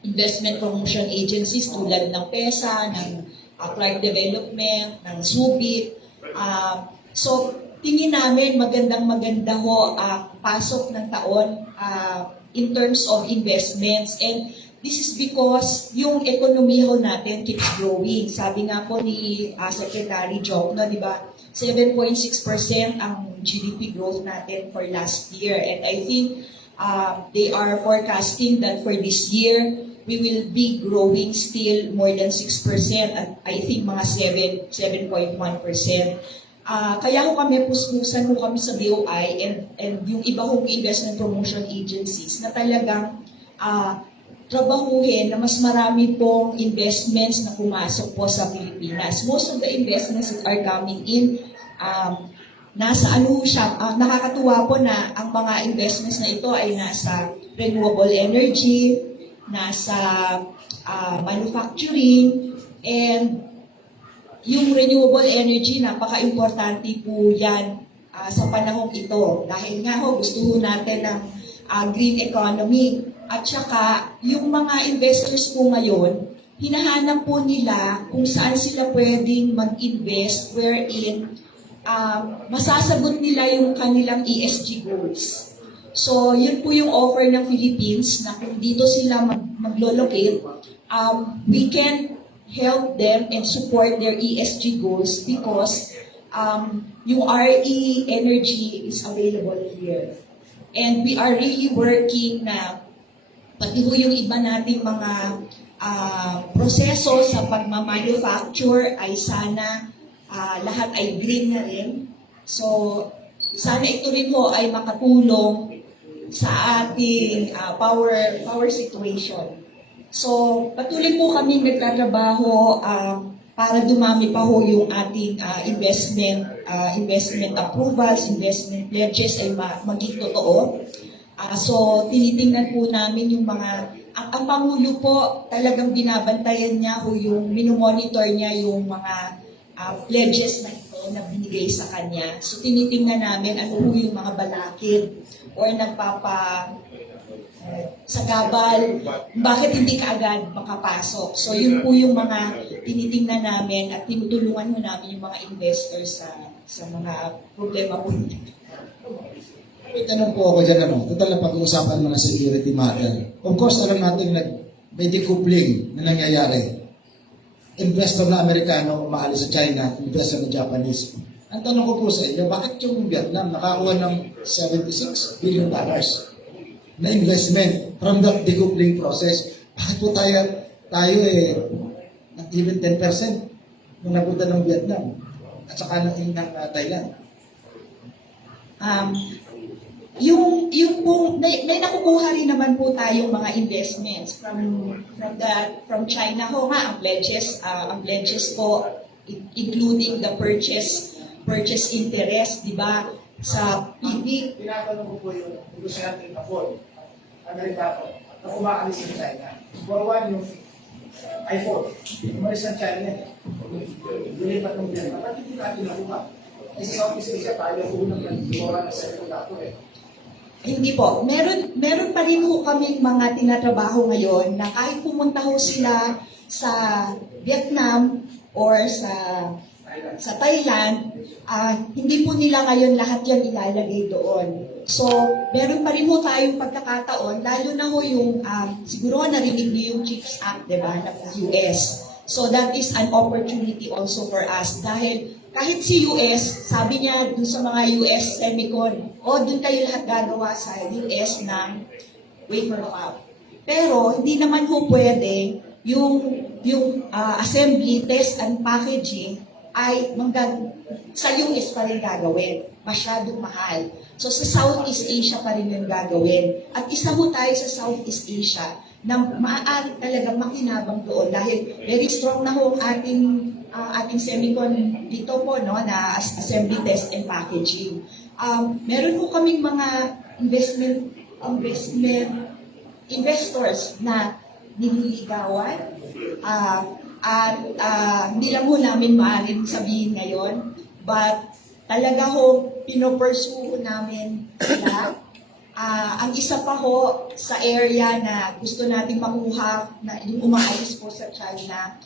investment promotion agencies tulad ng PESA, ng Clark Development, ng Subic. So, tingin namin magandang-maganda ho pasok ng taon in terms of investments. And this is because yung ekonomiya ho natin keeps growing. Sabi nga po ni Secretary Jokno, di ba, 7.6% ang GDP growth natin for last year. And I think they are forecasting that for this year, we will be growing still more than 6%. At I think mga 7.1%. Kaya ho kami, puspusan ho kami sa BOI and yung iba hong investment promotion agencies na talagang trabahuhin na mas marami pong investments na pumasok po sa Pilipinas. Most of the investments that are coming in, nasa nakakatuwa po na ang mga investments na ito ay nasa renewable energy, nasa manufacturing, and yung renewable energy, napaka-importante po yan sa panahong ito. Dahil nga ho, gusto ho natin ng green economy. At saka, yung mga investors po ngayon, hinahanap po nila kung saan sila pwedeng mag-invest wherein masasagot nila yung kanilang ESG goals. So, yun po yung offer ng Philippines na kung dito sila maglo-locate, we can help them and support their ESG goals because yung RE energy is available here. And we are really working na pati ho yung iba nating mga proseso sa pagmamanufacture ay sana lahat ay green na rin. So, sana ito rin ho ay makatulong sa ating power situation. So, patuloy po kami nagtatrabaho para dumami pa ho yung ating investment approvals, investment pledges ay maging totoo. So, tinitingnan po namin yung mga, ang Pangulo po talagang binabantayan niya ho yung minomonitor niya yung mga pledges na ito na binigay sa kanya. So, tinitingnan namin ano ho yung mga balakid or sagabal, bakit hindi ka agad makapasok. So, yun po yung mga tinitingnan namin at tinutulungan ho namin yung mga investors sa mga problema po nito. May tanong po ako dyan, total na pag-uusapan mo na security matter. Of course, alam natin may decoupling na nangyayari. Investor na Amerikano umaalis sa China, investor na Japanese. Ang tanong ko po sa inyo, bakit yung Vietnam nakakuha ng $76 billion na investment from that decoupling process? Bakit po tayo even 10% nung napunta ng Vietnam at saka ng Thailand? Yung pong may nakukuha rin naman po tayong mga investments from China ho nga ang pledges po including the purchase interest, di ba, sa PB. Tinatanong ko po yung gusto natin afford Amerikano na kumakalis sa China. For one, yung iPhone. Umalis sa China. Lulipat ng Vietnam. Ba't hindi natin nakuha? Sa Southeast Asia tayo unang nagtuwa na sa Dapo eh. Hindi po. Meron pa rin po kaming mga tinatrabaho ngayon na kahit pumunta ho sila sa Vietnam or sa Thailand, hindi po nila ngayon lahat yan ilalagay doon. So, meron pa rin ho tayong pagkakataon, lalo na ho yung, siguro narinig niyo yung CHIPS Act, di ba, ng US. So, that is an opportunity also for us dahil kahit si US, sabi niya dun sa mga US semicon, dun kayo lahat gagawa sa US ng wafer fab. Pero, hindi naman ho pwede yung assembly, test, and packaging ay sa US pa rin gagawin. Masyadong mahal. So sa Southeast Asia pa rin yung gagawin. At isa mo tayo sa Southeast Asia na maaari talaga makinabang doon dahil very strong na ho ang ating semicon dito po, no, na assembly, test, and packaging. Meron po kaming mga investors na nililigawan. At hindi lang ho namin maaaring sabihin ngayon, but talaga ho, pinopursue namin sila. Ang isa pa ho sa area na gusto natin makuha, na yung umaalis po sa China,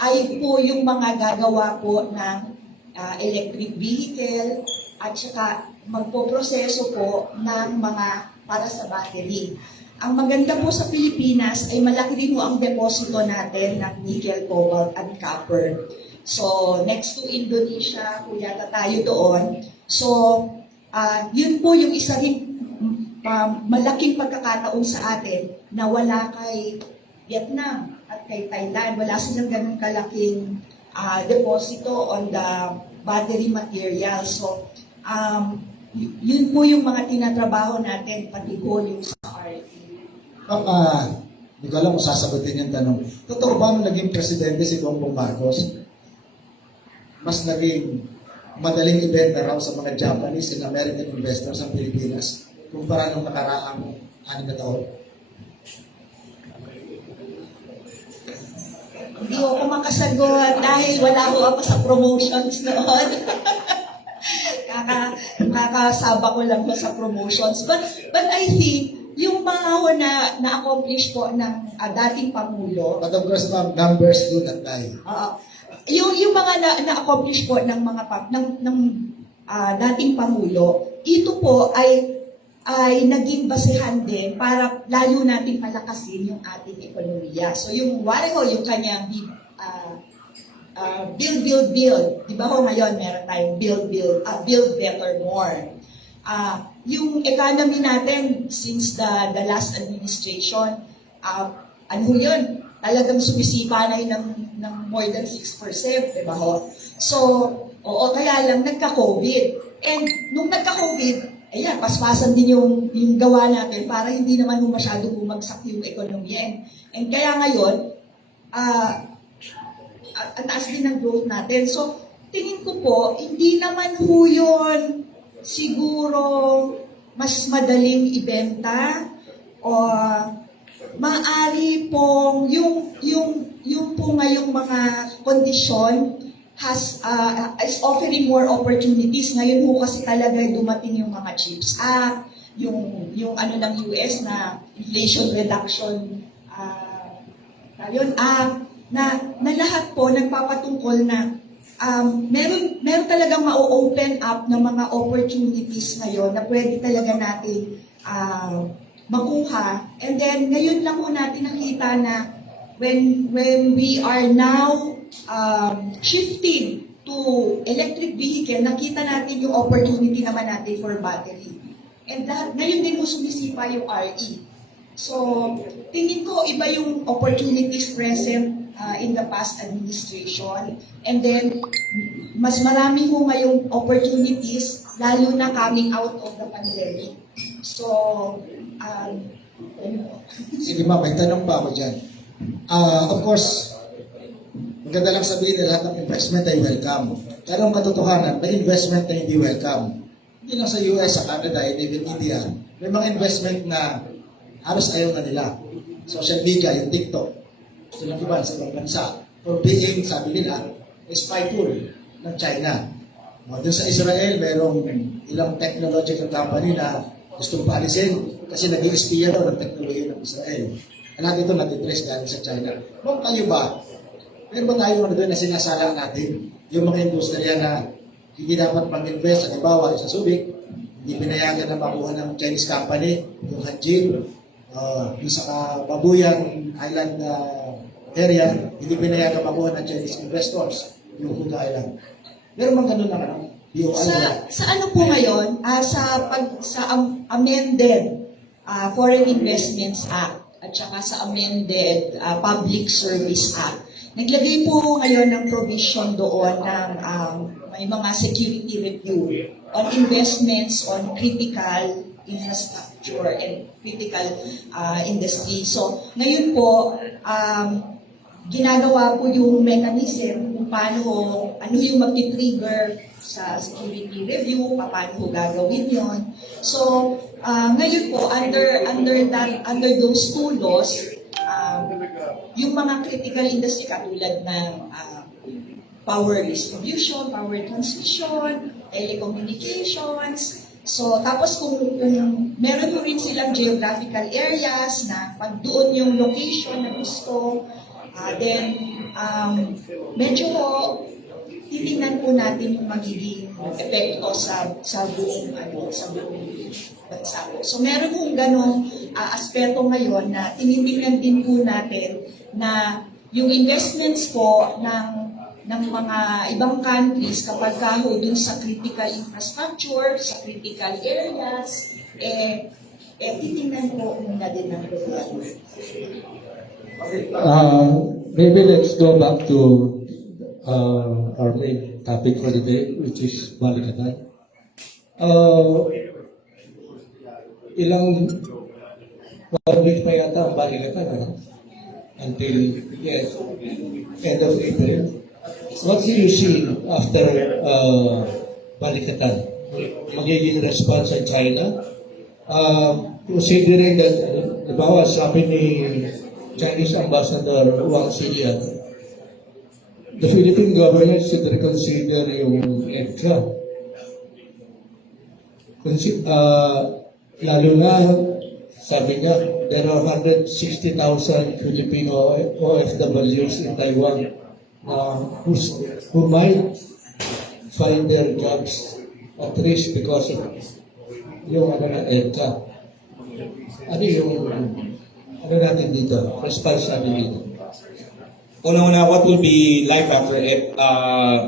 ay po yung mga gagawa po ng electric vehicle at saka magpoproseso po ng mga para sa battery. Ang maganda po sa Pilipinas ay malaki din po ang deposito natin ng nickel, cobalt, and copper. So, next to Indonesia, kung yata tayo doon. So, yun po yung isa rin malaking pagkakataon sa atin na wala kay Vietnam at kay Thailand. Wala silang ganun kalaking deposito on the battery material. So, yun po yung mga tinatrabaho natin, pati po yung sa RT. Hindi ko alam kung sasagutin yung tanong. Totoo ba nung naging presidente si Bongbong Marcos, mas naging madaling ibenta raw sa mga Japanese and American investors ang Pilipinas kumpara nung nakaraang 6 na taon? Hindi ako makasagot dahil wala ko ako sa promotions noon. Kakasaba ko lang ko sa promotions. But I think, yung mga na-accomplish po ng dating Pangulo. But of course, ma'am, numbers do not lie. Yung mga na-accomplish po ng mga dating Pangulo, ito po ay naging basehan din para lalo natin palakasin yung ating ekonomiya. So yung yung kanyang build. Di ba ho ngayon meron tayong build better, more. Yung economy natin since the last administration, yun, talagang sumisipa na yun ng more than 6%, di ba ho? So, kaya lang nagka-COVID. And nung nagka-COVID, ayan, paspasan din yung gawa natin para hindi naman masyadong bumagsak yung ekonomiya. And kaya ngayon, ang taas din ng growth natin. So, tingin ko po, hindi naman ho yun siguro mas madaling ibenta o maaari pong yung po ngayong mga kondisyon is offering more opportunities. Ngayon po kasi talaga dumating yung mga CHIPS Act, yung ng US na Inflation Reduction Act, na lahat po nagpapatungkol na meron talagang ma-open up ng mga opportunities ngayon na pwede talaga natin makuha. And then, ngayon lang po natin nakita na when we are now shifting to electric vehicle, nakita natin yung opportunity naman natin for battery. And ngayon din po sumisipa yung RE. So, tingin ko iba yung opportunities present in the past administration. And then, mas marami ho ngayong opportunities, lalo na coming out of the pandemic. So, Sige ma'am, may tanong pa ako dyan. Of course, maganda lang sabihin na lahat ng investment ay welcome. Pero ang katotohanan, may investment na hindi welcome. Hindi lang sa US, sa Canada, and even India, may mga investment na halos ayaw na nila. Social media, yung TikTok, ito lang iba sa ibang bansa. For being, sabi nila, a spy tool ng China. Doon sa Israel, merong ilang technological company na gustong paalisin kasi nag-i-espiya daw ng teknolohiya ng Israel. Lahat ito natitrace galing sa China. Kung kayo ba, meron ba tayo doon na sinasala natin yung mga industriya na hindi dapat mag-invest, halimbawa sa Subic, hindi pinayagan na makuha ng Chinese company, yung Hanjin, yung sa Babuyan Island area, hindi pinayagan makuha ng Chinese investors, yung Huda Island. Meron bang ganun na Sa ano po ngayon, sa amended Foreign Investments Act at saka sa amended Public Service Act, naglagay po ngayon ng provision doon ng may mga security review on investments on critical infrastructure and critical industry. So, ngayon po, ginagawa po yung mechanism kung ano yung mag-trigger sa security review, paano po gagawin yon. So, ngayon po, under those two laws, yung mga critical industry katulad ng power distribution, power transmission, telecommunications. So, tapos kung meron po rin silang geographical areas na pag doon yung location na gusto, then medyo titingnan po natin yung magiging epekto sa buong bansa po. So meron pong ganong aspeto ngayon na tinitingnan din po natin na yung investments po ng mga ibang countries kapag kaho dun sa critical infrastructure, sa critical areas, titingnan po muna din ng gobyerno. Maybe let's go back to our main topic for the day, which is Balikatan. Ilang 1 week pa yata ang Balikatan, ano? Until end of April. What do you see after Balikatan? Magiging response sa China? Considering that, di ba, sabi ni Chinese Ambassador Wang Xilian, the Philippine government should reconsider yung EDCA. Lalo na, sabi niya, there are 160,000 Filipino OFWs in Taiwan who might find their jobs at risk because of yung EDCA. Ano yung natin dito? Response natin dito. Una-una, what will be life after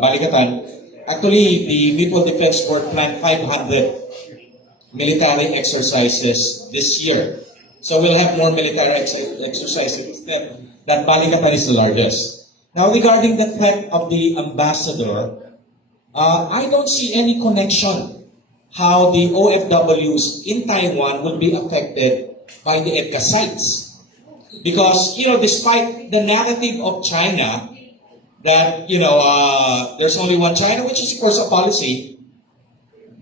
Balikatan? Actually, the Mutual Defense Corps planned 500 military exercises this year. So we'll have more military exercises that Balikatan is the largest. Now, regarding the threat of the ambassador, I don't see any connection how the OFWs in Taiwan will be affected by the EDCA sites. Because, despite the narrative of China that, there's only one China, which is, of course, a policy,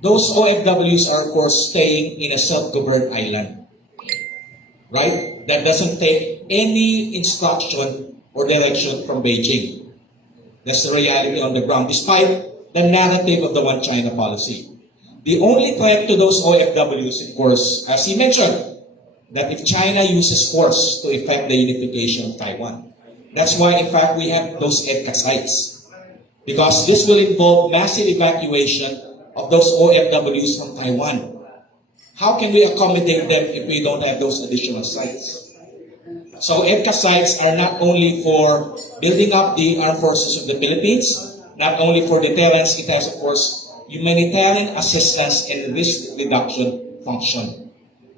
those OFWs are, of course, staying in a self-governed island. Right? That doesn't take any instruction or direction from Beijing. That's the reality on the ground, despite the narrative of the one China policy. The only threat to those OFWs, of course, as he mentioned, that if China uses force to effect the unification of Taiwan. That's why, in fact, we have those EDCA sites. Because this will involve massive evacuation of those OFWs from Taiwan. How can we accommodate them if we don't have those additional sites? So EDCA sites are not only for building up the armed forces of the Philippines, not only for deterrence, it has, of course, humanitarian assistance and risk reduction function.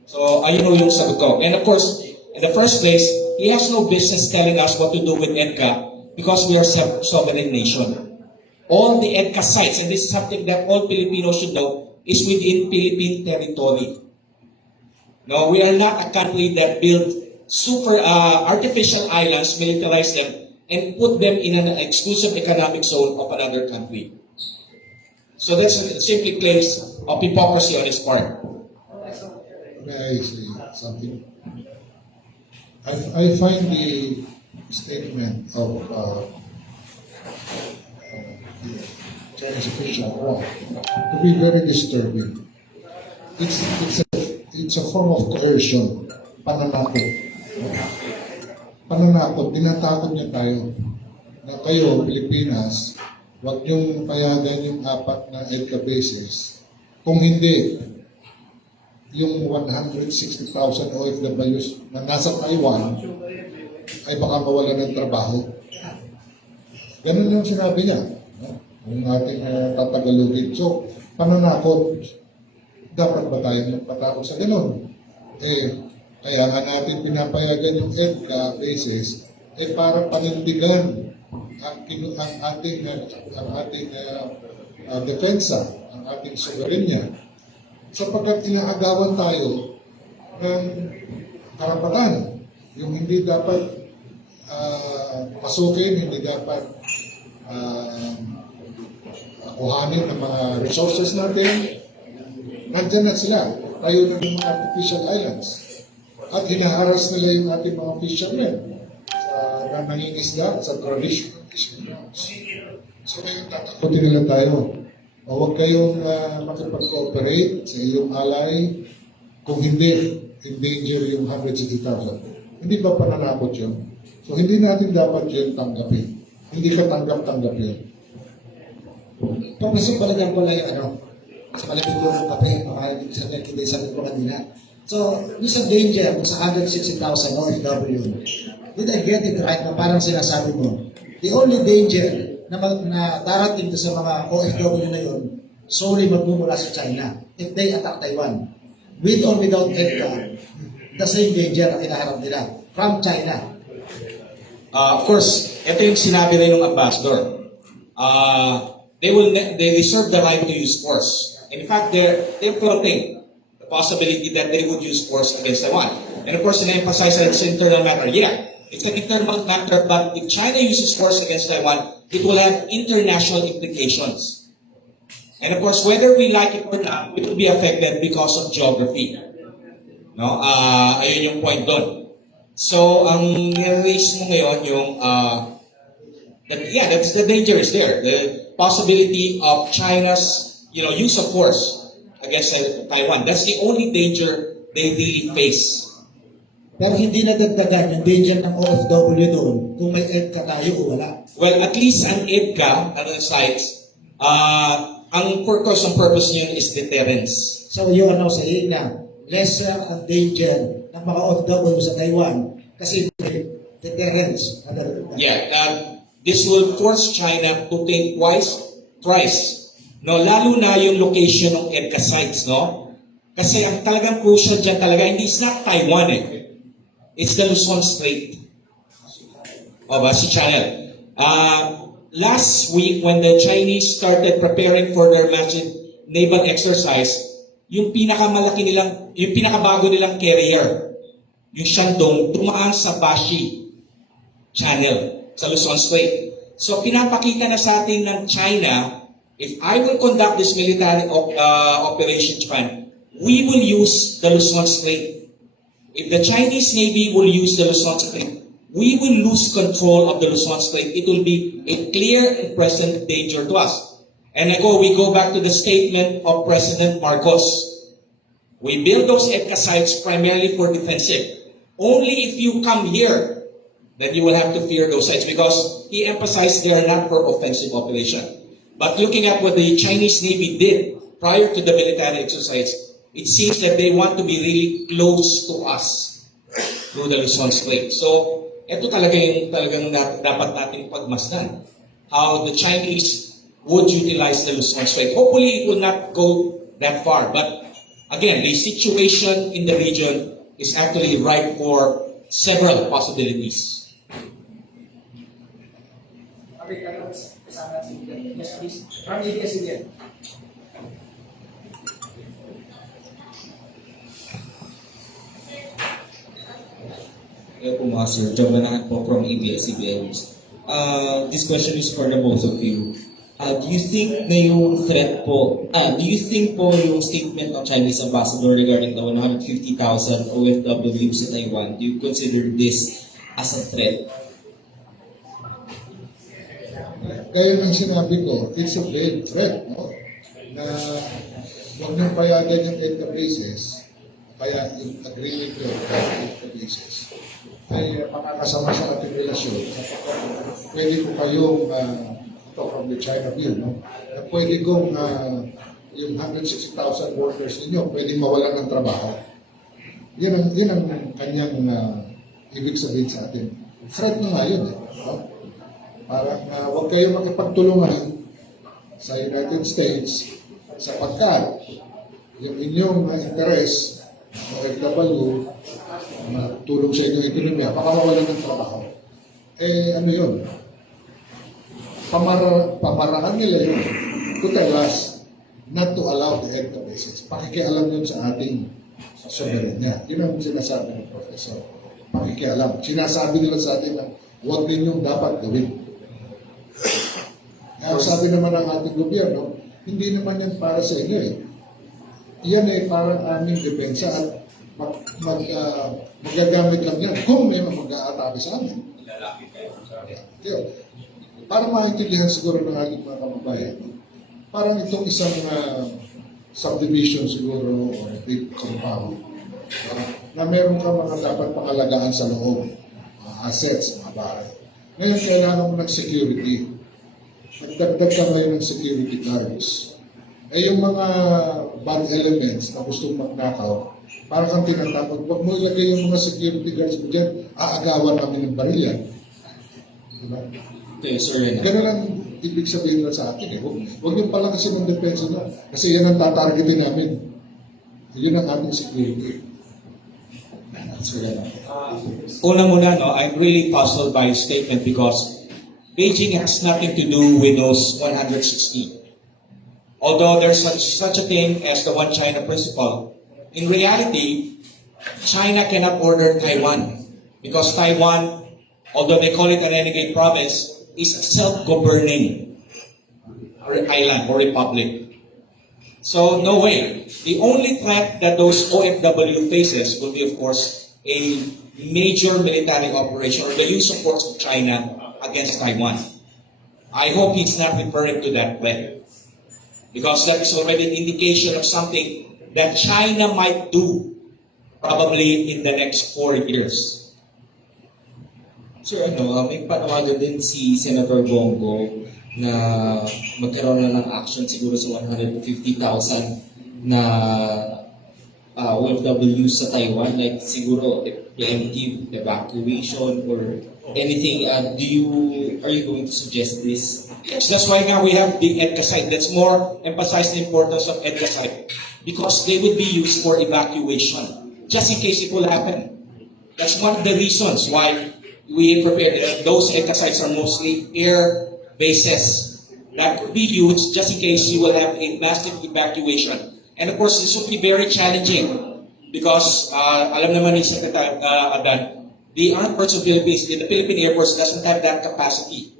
So, ayun yung sagot ko. And of course, in the first place, he has no business telling us what to do with EDCA because we are a sovereign nation. All the EDCA sites, and this is something that all Filipinos should know, is within Philippine territory. No, we are not a country that build super artificial islands, militarize them, and put them in an exclusive economic zone of another country. So that's simply case of hypocrisy on his part. May I say something? I find the statement of the Chinese official to be very disturbing. It's a form of coercion, pananakot. Pananakot, tinatakot niya tayo na kayo, Pilipinas, huwag niyong payagan yung 4 na EDCA bases. Kung hindi, yung 160,000 OFWs na nasa Taiwan ay baka mawalan ng trabaho. Ganun yung sinabi niya. Kung ating tatagalugin. So, pananakot, dapat ba tayong magpatakot sa ganun? Kaya nga natin pinapayagan yung EDCA basis para panindigan ang ating depensa, ang ating soberenya. Sapagkat inaagawan tayo ng karapatan. Yung hindi dapat pasukin, hindi dapat kuhanin ng mga resources natin. Nandyan na sila. Tayo na ng mga artificial islands. At hinaharas nila yung ating mga fishermen na nangingisda sa traditional fishing grounds. So ngayon tatakutin nila tayo. O huwag kayong makipag-cooperate sa iyong alay kung hindi endanger yung 160,000. Hindi ba pananakot yun? So hindi natin dapat yun tanggapin. Hindi ka tanggap-tanggap yun. Pagpasok pala dyan pala yung sa kalipin ko ng kape, hindi sabi ko kanina. So, yung sa danger, sa 160,000 OFW, did I get it right na parang sinasabi mo, the only danger na darating sa mga OFW na yun, solely magmumula sa China if they attack Taiwan. With or without EDCA, the same danger na kinaharap nila from China. Of course, ito yung sinabi rin ng ambassador. They reserve the right to use force. In fact, they're floating the possibility that they would use force against Taiwan. And of course, emphasize that it's an internal matter. Yeah, it's an internal matter, but if China uses force against Taiwan, it will have international implications. And of course, whether we like it or not, it will be affected because of geography. No, ayun yung point doon. So, ang nire-raise mo ngayon yung, that's the danger is there. The possibility of China's, use of force against Taiwan. That's the only danger they really face. Pero hindi nadagdagan yung danger ng OFW doon kung may EDCA tayo o wala. Well, at least ang EDCA, sites, ang purpose niya is deterrence. So yung saying na lesser ang danger ng mga OFW sa Taiwan kasi may deterrence. Yeah, this will force China to think twice. No, lalo na yung location ng EDCA sites, no? Kasi ang talagang crucial dyan talaga, it's not Taiwan It's the Luzon Strait. Si China. Last week, when the Chinese started preparing for their massive naval exercise, yung pinakabago nilang carrier, yung Shandong, tumaan sa Bashi Channel, sa Luzon Strait. So, pinapakita na sa atin ng China, if I will conduct this military operation, Japan, we will use the Luzon Strait. If the Chinese Navy will use the Luzon Strait, we will lose control of the Luzon Strait. It will be a clear and present danger to us. And we go back to the statement of President Marcos. We build those EDCA sites primarily for defensive. Only if you come here, then you will have to fear those sites because he emphasized they are not for offensive operation. But looking at what the Chinese Navy did prior to the military exercise, it seems that they want to be really close to us through the Luzon Strait. So, ito talagang dapat natin pagmasdan. How the Chinese would utilize the Luzon Strait. Hopefully, it will not go that far. But again, the situation in the region is actually ripe for several possibilities. Yes, please. From EDCA again. Hello po mga sir, Jabanahan po from ABS-CBN. This question is for the both of you. Do you think na yung threat po, do you think po yung statement ng Chinese ambassador regarding the 150,000 OFWs sa Taiwan, do you consider this as a threat? Gaya ng sinabi ko, it's a veiled threat, no? Na huwag niyong payagan yung EDCA bases, kaya yung agreement ko yung EDCA bases, ay makakasama sa ating relasyon. Pwede ko kayong, ito from the China bill, no? Na pwede kong yung 160,000 workers ninyo, pwede mawalan ng trabaho. Yan ang kanyang ibig sabihin sa atin. Threat na nga yun, no? Parang huwag kayo makipagtulungan sa United States sapagkat yung inyong interes o FW matulong sa inyong ekonomiya, baka mawalan ng trabaho. Ano yun? Pamaraan nila yun to tell us not to allow the EDCA bases. Pakikialam yun sa ating soberanya. Yun ang sinasabi ng professor. Pakikialam. Sinasabi nila sa atin na huwag ninyong dapat gawin. Kaya sabi naman ng ating gobyerno, hindi naman yan para sa inyo eh. Yan eh parang aming depensa at magagamit lang yan kung may mag-aatake sa amin. Para maintindihan siguro ng ating mga kababayan, parang itong isang subdivision siguro o big compound na meron ka mga dapat pangalagaan sa loob, mga assets, mga bahay. Ngayon kailangan mo ng security. Nagdagdag ka ngayon ng security guards. Yung mga bad elements na gustong magnakaw, parang kang tinatakot, huwag mo ilagay yung mga security guards mo dyan, aagawan kami ng barilyan. Diba? Okay, sir Renato. Ganun lang ibig sabihin na sa atin eh. Huwag yung palakasin ng depensa na. Kasi yan ang tatargetin namin. Yun ang ating security. Sir Renato. Una-muna, no, I'm really puzzled by his statement because Beijing has nothing to do with those 160. Although there's such a thing as the One China principle, in reality, China cannot order Taiwan because Taiwan, although they call it a renegade province, is a self-governing island or republic. So, no way. The only threat that those OFW faces will be, of course, a major military operation or the use of force of China against Taiwan. I hope he's not referring to that threat because that is already an indication of something that China might do probably in the next 4 years. Sir, may panawagan din si Senator Bongo na magkaroon na ng action siguro sa 150,000 na OFW sa Taiwan, like siguro preemptive evacuation or anything. Are you going to suggest this? Yes, that's why now we have the EDCA site. That's more emphasize the importance of EDCA site because they would be used for evacuation just in case it will happen. That's one of the reasons why we prepared. Those EDCA sites are mostly air bases that could be used just in case you will have a massive evacuation. And of course, this will be very challenging because alam naman ni Secretary Adan, the Armed Forces of the Philippines, the Philippine Air Force doesn't have that capacity.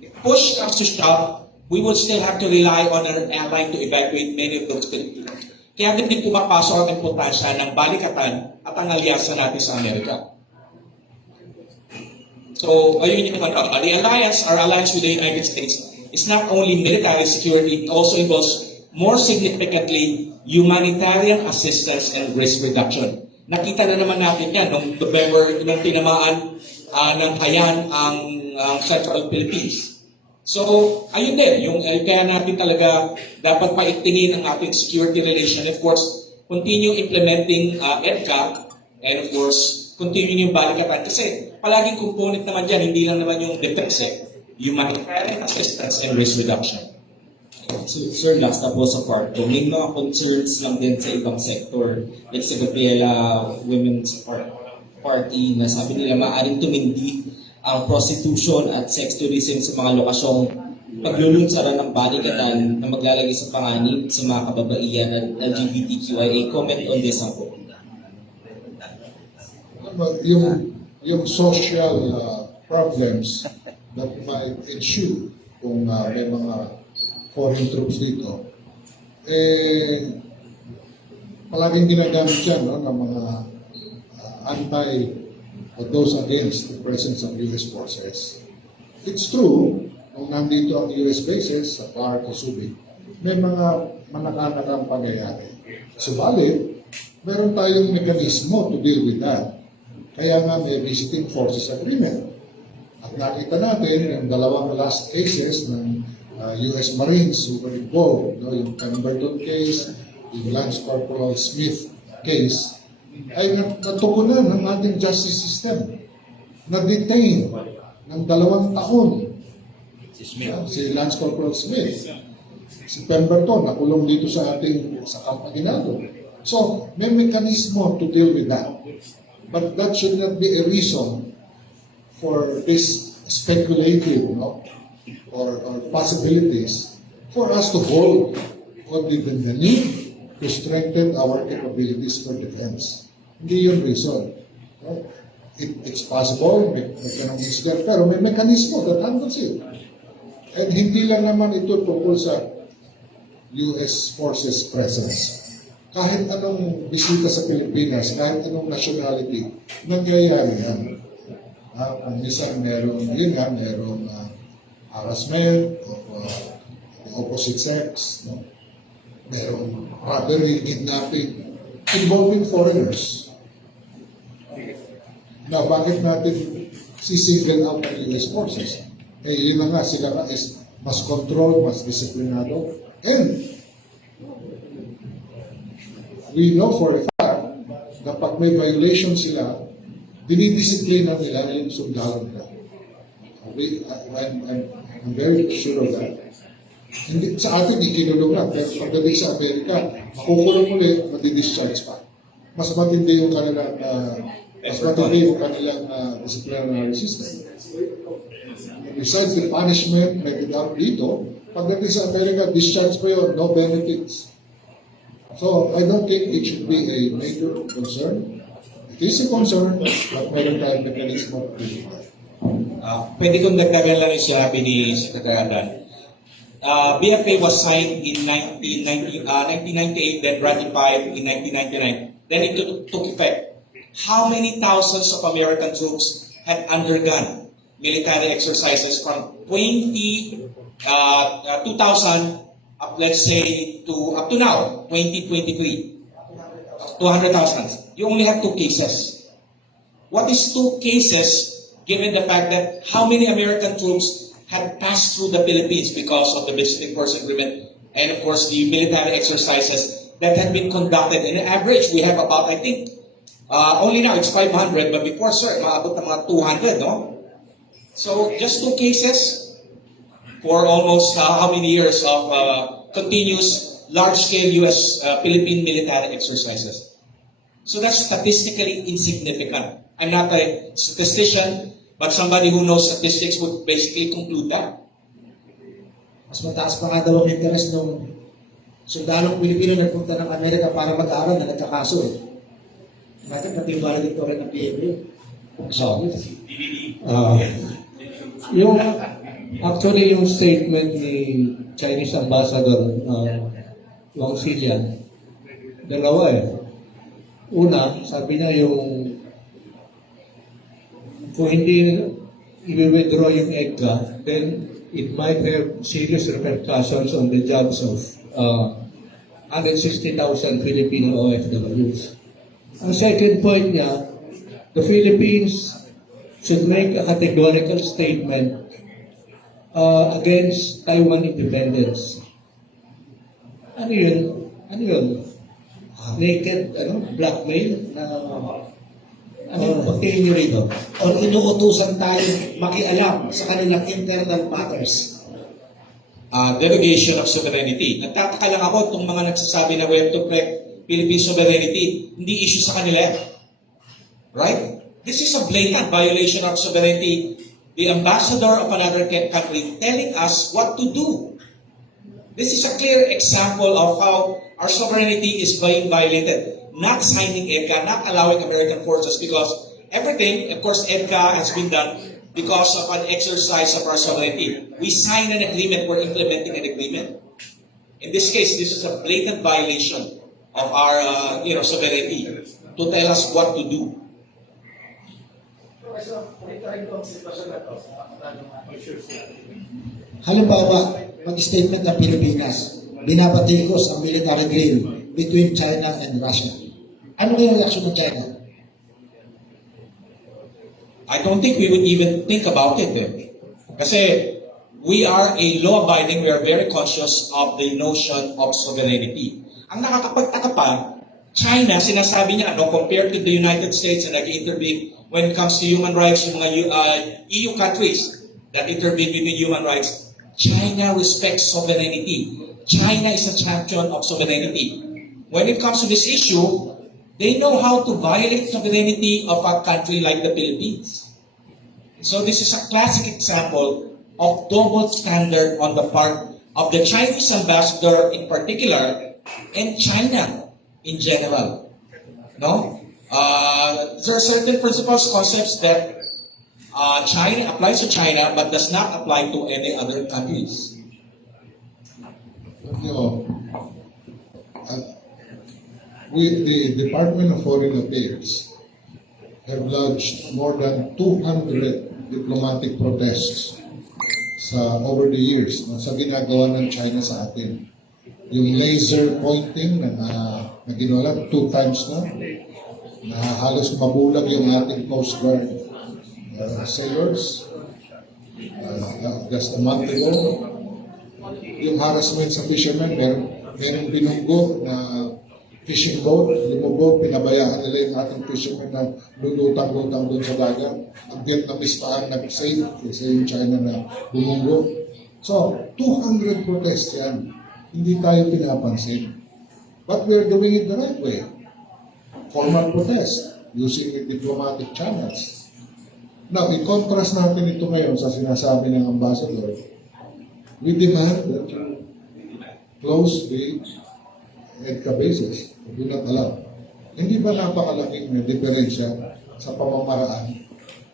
If push comes to shove, we will still have to rely on our ally to evacuate many of those Filipinos. Kaya din pumapasok ang importansya ng Balikatan at ang alyansa natin sa Amerika. So, ayun yung the alliance, our alliance with the United States, is not only military security, it also involves more significantly humanitarian assistance and risk reduction. Nakita na naman natin yan noong November, nung tinamaan ng Ayan ang Central Philippines. So, ayun din, yung kaya natin talaga dapat paigtingin ang ating security relation. Of course, continue implementing EDCA and of course, continue yung Balikatan. Kasi palaging component naman dyan, hindi lang naman yung defense, humanitarian assistance and risk reduction. Sir, last na po sa part ko, may mga concerns lang din sa ibang sector. Like sa Gabriela Women's Party na sabi nila maaaring tumindi ang prostitution at sex tourism sa mga lokasyong paglulunsaran ng Balikatan na maglalagay sa panganib sa mga kababaihan at LGBTQIA. Comment on this ang po. Yung social problems that might ensue kung may mga foreign troops dito, palaging ginagamit yan ng mga anti or those against the presence of U.S. forces. It's true nung nandito ang US bases sa Clark o Subic, may mga manakanakang pangyayari. Subalit, meron tayong mekanismo to deal with that. Kaya nga may visiting forces agreement. At nakita natin yung dalawang last cases ng US Marines who were involved, no, yung Edilberto case, yung Lance Corporal Smith case, ay natugunan ng ating justice system. Na-detain ng 2 taon. Si Lance Corporal Smith. Si Pemberton, nakulong dito sa ating sa Campaginado. So, may mekanismo to deal with that. But that should not be a reason for this speculative, no, or possibilities for us to hold on the need to strengthen our capabilities for defense. Hindi yun reason. No? It's possible, may incident, pero may mekanismo that handles it. And hindi lang naman ito tungkol sa US Forces presence. Kahit anong bisita sa Pilipinas, kahit anong nationality, nangyayari yan. Kung minsan merong harassment of the opposite sex, no? Merong robbery, kidnapping, involving foreigners. Na bakit natin sisingle out ang US Forces? Eh, yun na nga, sila nga is mas controlled, mas disiplinado, and we know for a fact na pag may violation sila, dinidisiplina nila yung sundalo nila. I'm very sure of that. Hindi, sa atin, ikinulong lang. Pero pagdating sa Amerika, makukulong ulit, madidischarge pa. Mas matindi yung kanilang disciplinary system. Besides the punishment na ginawa dito, pagdating sa Amerika, discharge pa yun, no benefits. So, I don't think it should be a major concern. It is a concern, but meron tayong mechanism to do that. Pwede kong dagdagan lang yung sinabi ni Secretary Adan. BFA was signed in 1998, then ratified in 1999. Then it took effect. How many thousands of American troops had undergone military exercises from 2000 up, let's say, up to now, 2023, 200,000. You only have 2 cases. What is 2 cases, given the fact that how many American troops had passed through the Philippines because of the visiting force agreement, and of course the military exercises that had been conducted? In average, we have about, I think, only now it's 500, but before, sir, maabot na mga 200, no? So, just 2 cases for almost how many years of continuous large-scale U.S. Philippine military exercises. So that's statistically insignificant. I'm not a statistician, but somebody who knows statistics would basically conclude that. Mas mataas pa nga daw ang interest ng sundalong Pilipino nagpunta ng Amerika para mag-aaral na nagkakaso eh. Bakit pati yung valedictorian ng PMA? Actually, yung statement ni Chinese Ambassador Wang Xilian, dalawa eh. Una, sabi niya yung kung hindi i-withdraw yung EDCA, then it might have serious repercussions on the jobs of 160,000 Filipino OFWs. Ang second point niya, the Philippines should make a categorical statement against Taiwan independence. Ano yun? Ano yun? Naked, blackmail na pagtingin nyo rito. O inuutusan tayo makialam sa kanilang internal matters. Derogation of sovereignty. Nagtataka lang ako itong mga nagsasabi na we have to protect Philippine sovereignty. Hindi issue sa kanila. Right? This is a blatant violation of sovereignty. The ambassador of another country telling us what to do. This is a clear example of how our sovereignty is being violated. Not signing EDCA, not allowing American forces, because everything, of course, EDCA has been done because of an exercise of our sovereignty. We sign an agreement, we're implementing an agreement. In this case, this is a blatant violation of our sovereignty to tell us what to do. So, ito ang sitwasyon na ito sa mga issues natin. Halimbawa, mag-statement ng Pilipinas, binabatikos ang military drill between China and Russia. Ano yung reaction ng China? I don't think we would even think about it. Kasi we are a law-abiding, we are very conscious of the notion of sovereignty. Ang nakakapagtaka pa, China, sinasabi niya, no, compared to the United States na nag-intervene when it comes to human rights, yung mga EU countries that intervene within human rights, China respects sovereignty. China is a champion of sovereignty. When it comes to this issue, they know how to violate sovereignty of a country like the Philippines. So this is a classic example of double standard on the part of the Chinese ambassador in particular and China in general. No? There are certain principles, concepts that China applies to China but does not apply to any other countries. You know, the Department of Foreign Affairs have lodged more than 200 diplomatic protests over the years sa ginagawa ng China sa atin. Yung laser pointing na ginawa 2 times na halos mabulag yung ating Coast Guard sailors just a month ago. Yung harassment sa fishermen, meron binunggo na fishing boat, lumubog, pinabayaan nila yung ating fishermen na lulutang-lutang doon sa dagat. Ang Vietnamese pa ang nag-save kasi yung China na bumunggo. So, 200 protests yan. Hindi tayo pinapansin. But we're doing it the right way. Formal protest, using diplomatic channels. Now, i-contrast natin ito ngayon sa sinasabi ng ambassador. We demand that you close the EDCA bases. Do not allow. Hindi ba napakalaking diferensya sa pamamaraan?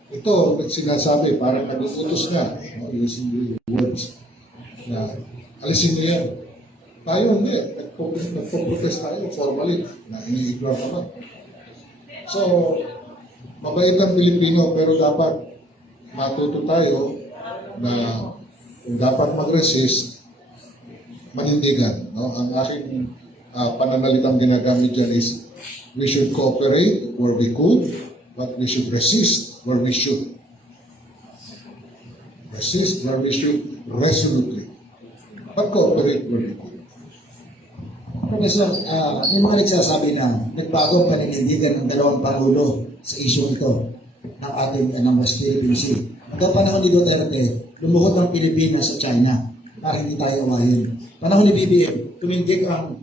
Ito, sinasabi, parang nag-utos na, using the words, na alisin niya yan. Tayo hindi. Nagpo-protest tayo formally na ini-ignore naman. So, mabait ang Pilipino pero dapat matuto tayo na kung dapat mag-resist, manindigan. No? Ang aking pananalitang ginagamit dyan is we should cooperate where we could, but we should resist where we should. Resist where we should resolutely. But cooperate where we could. Professor, yung mga nagsasabi na nagbago ang paninindigan ng dalawang pangulo sa issue ito ng ating ng West Philippine Sea. Hanggang panahon ni Duterte, lumuhod ang Pilipinas sa China para hindi tayo awayin. Panahon ni BBM, tumindig ang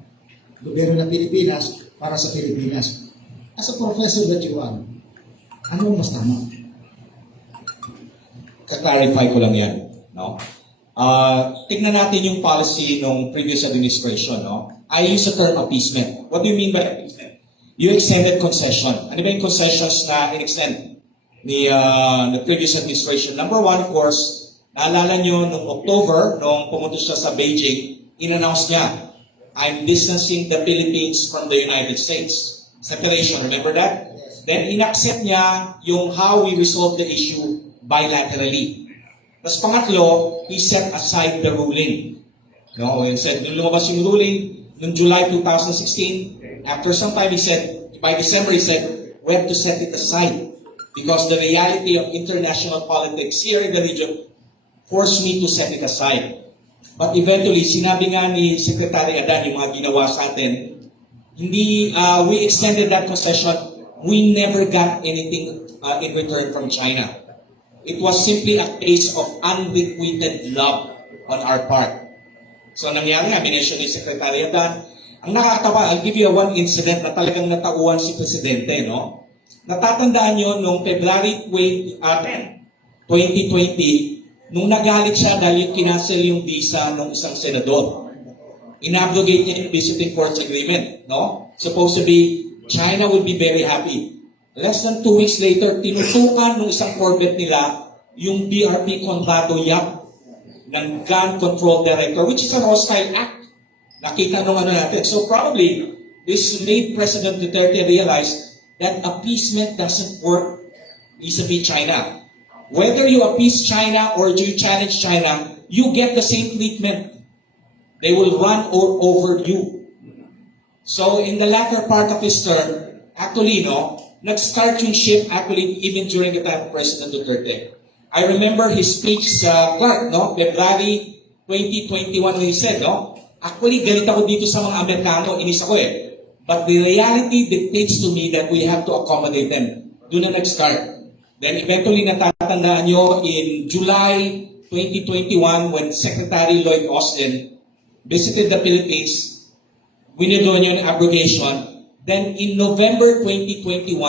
gobyerno ng Pilipinas para sa Pilipinas. As a professor that you are, ano mas tama? Ka-clarify ko lang yan. No? Tignan natin yung policy ng previous administration. No? I use the term appeasement. What do you mean by appeasement? You extended concession. Ano ba yung concessions na in-extend ni the previous administration? Number one, of course, naalala nyo, noong October, nung pumunta siya sa Beijing, in-announce niya, I'm distancing the Philippines from the United States. Separation, remember that? Yes. Then inaccept niya yung how we resolve the issue bilaterally. Tapos pangatlo, he set aside the ruling. No, he said, nung lumabas yung ruling, noong July 2016, after some time he said, by December he said, we have to set it aside because the reality of international politics here in the region forced me to set it aside. But eventually, sinabi nga ni Secretary Adan yung mga ginawa sa atin, hindi, we extended that concession, we never got anything in return from China. It was simply a case of unrequited love on our part. So nangyari nga, minention ni Secretary Adan. Ang nakakatawa, I'll give you one incident na talagang natauhan si Presidente, no? Natatandaan nyo, noong February 10, 2020, nung nagalit siya dahil kinancel yung visa ng isang senador. In-abrogate niya yung visiting force agreement, no? Supposed to be, China would be very happy. Less than 2 weeks later, tinutukan ng isang corvette nila yung BRP Conrado yacht ng Gun Control Director, which is an hostile act. Nakita nung ano natin. So probably, this made President Duterte realize that appeasement doesn't work vis-a-vis China. Whether you appease China or you challenge China, you get the same treatment. They will run over you. So in the latter part of his term, actually, no, nag-start yung shift actually even during the time of President Duterte. I remember his speech sa Clark, no, February 2021 when he said, no, actually, galit ako dito sa mga Amerikano, inis ako eh. But the reality dictates to me that we have to accommodate them. Doon na nag-start. Then eventually, natatandaan nyo, in July 2021, when Secretary Lloyd Austin visited the Philippines, winidraw niyo yung abrogation. Then in November 2021,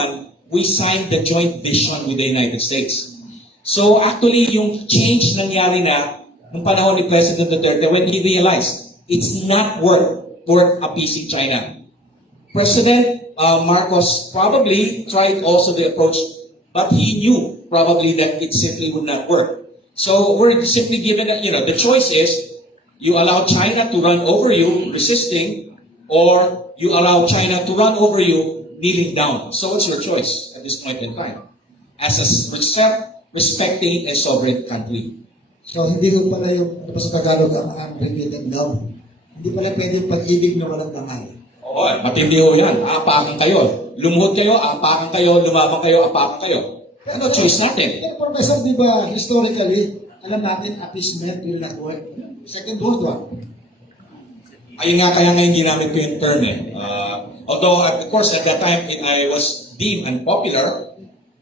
we signed the joint vision with the United States. So actually, yung change nangyari na nung panahon ni President Duterte when he realized it's not worth appeasing China. President Marcos probably tried also the approach, but he knew probably that it simply would not work. So we're simply given that, the choice is you allow China to run over you, resisting, or you allow China to run over you, kneeling down. So what's your choice at this point in time? As a respecting a sovereign country. So, hindi ko pala yung sa Tagalog ang unremitted love. Hindi pala pwede yung pag-ibig na walang dangal. Oo, matindi ho yan. Aapakan kayo. Lumuhod kayo, aapakan kayo, lumabang kayo, aapakan kayo. Ano choice natin? Pero Professor, di ba, historically, alam natin, appeasement will not work. Second World War. Ayun nga, kaya nga hindi namin ko yung term eh. Although, of course, at that time, I was deemed unpopular,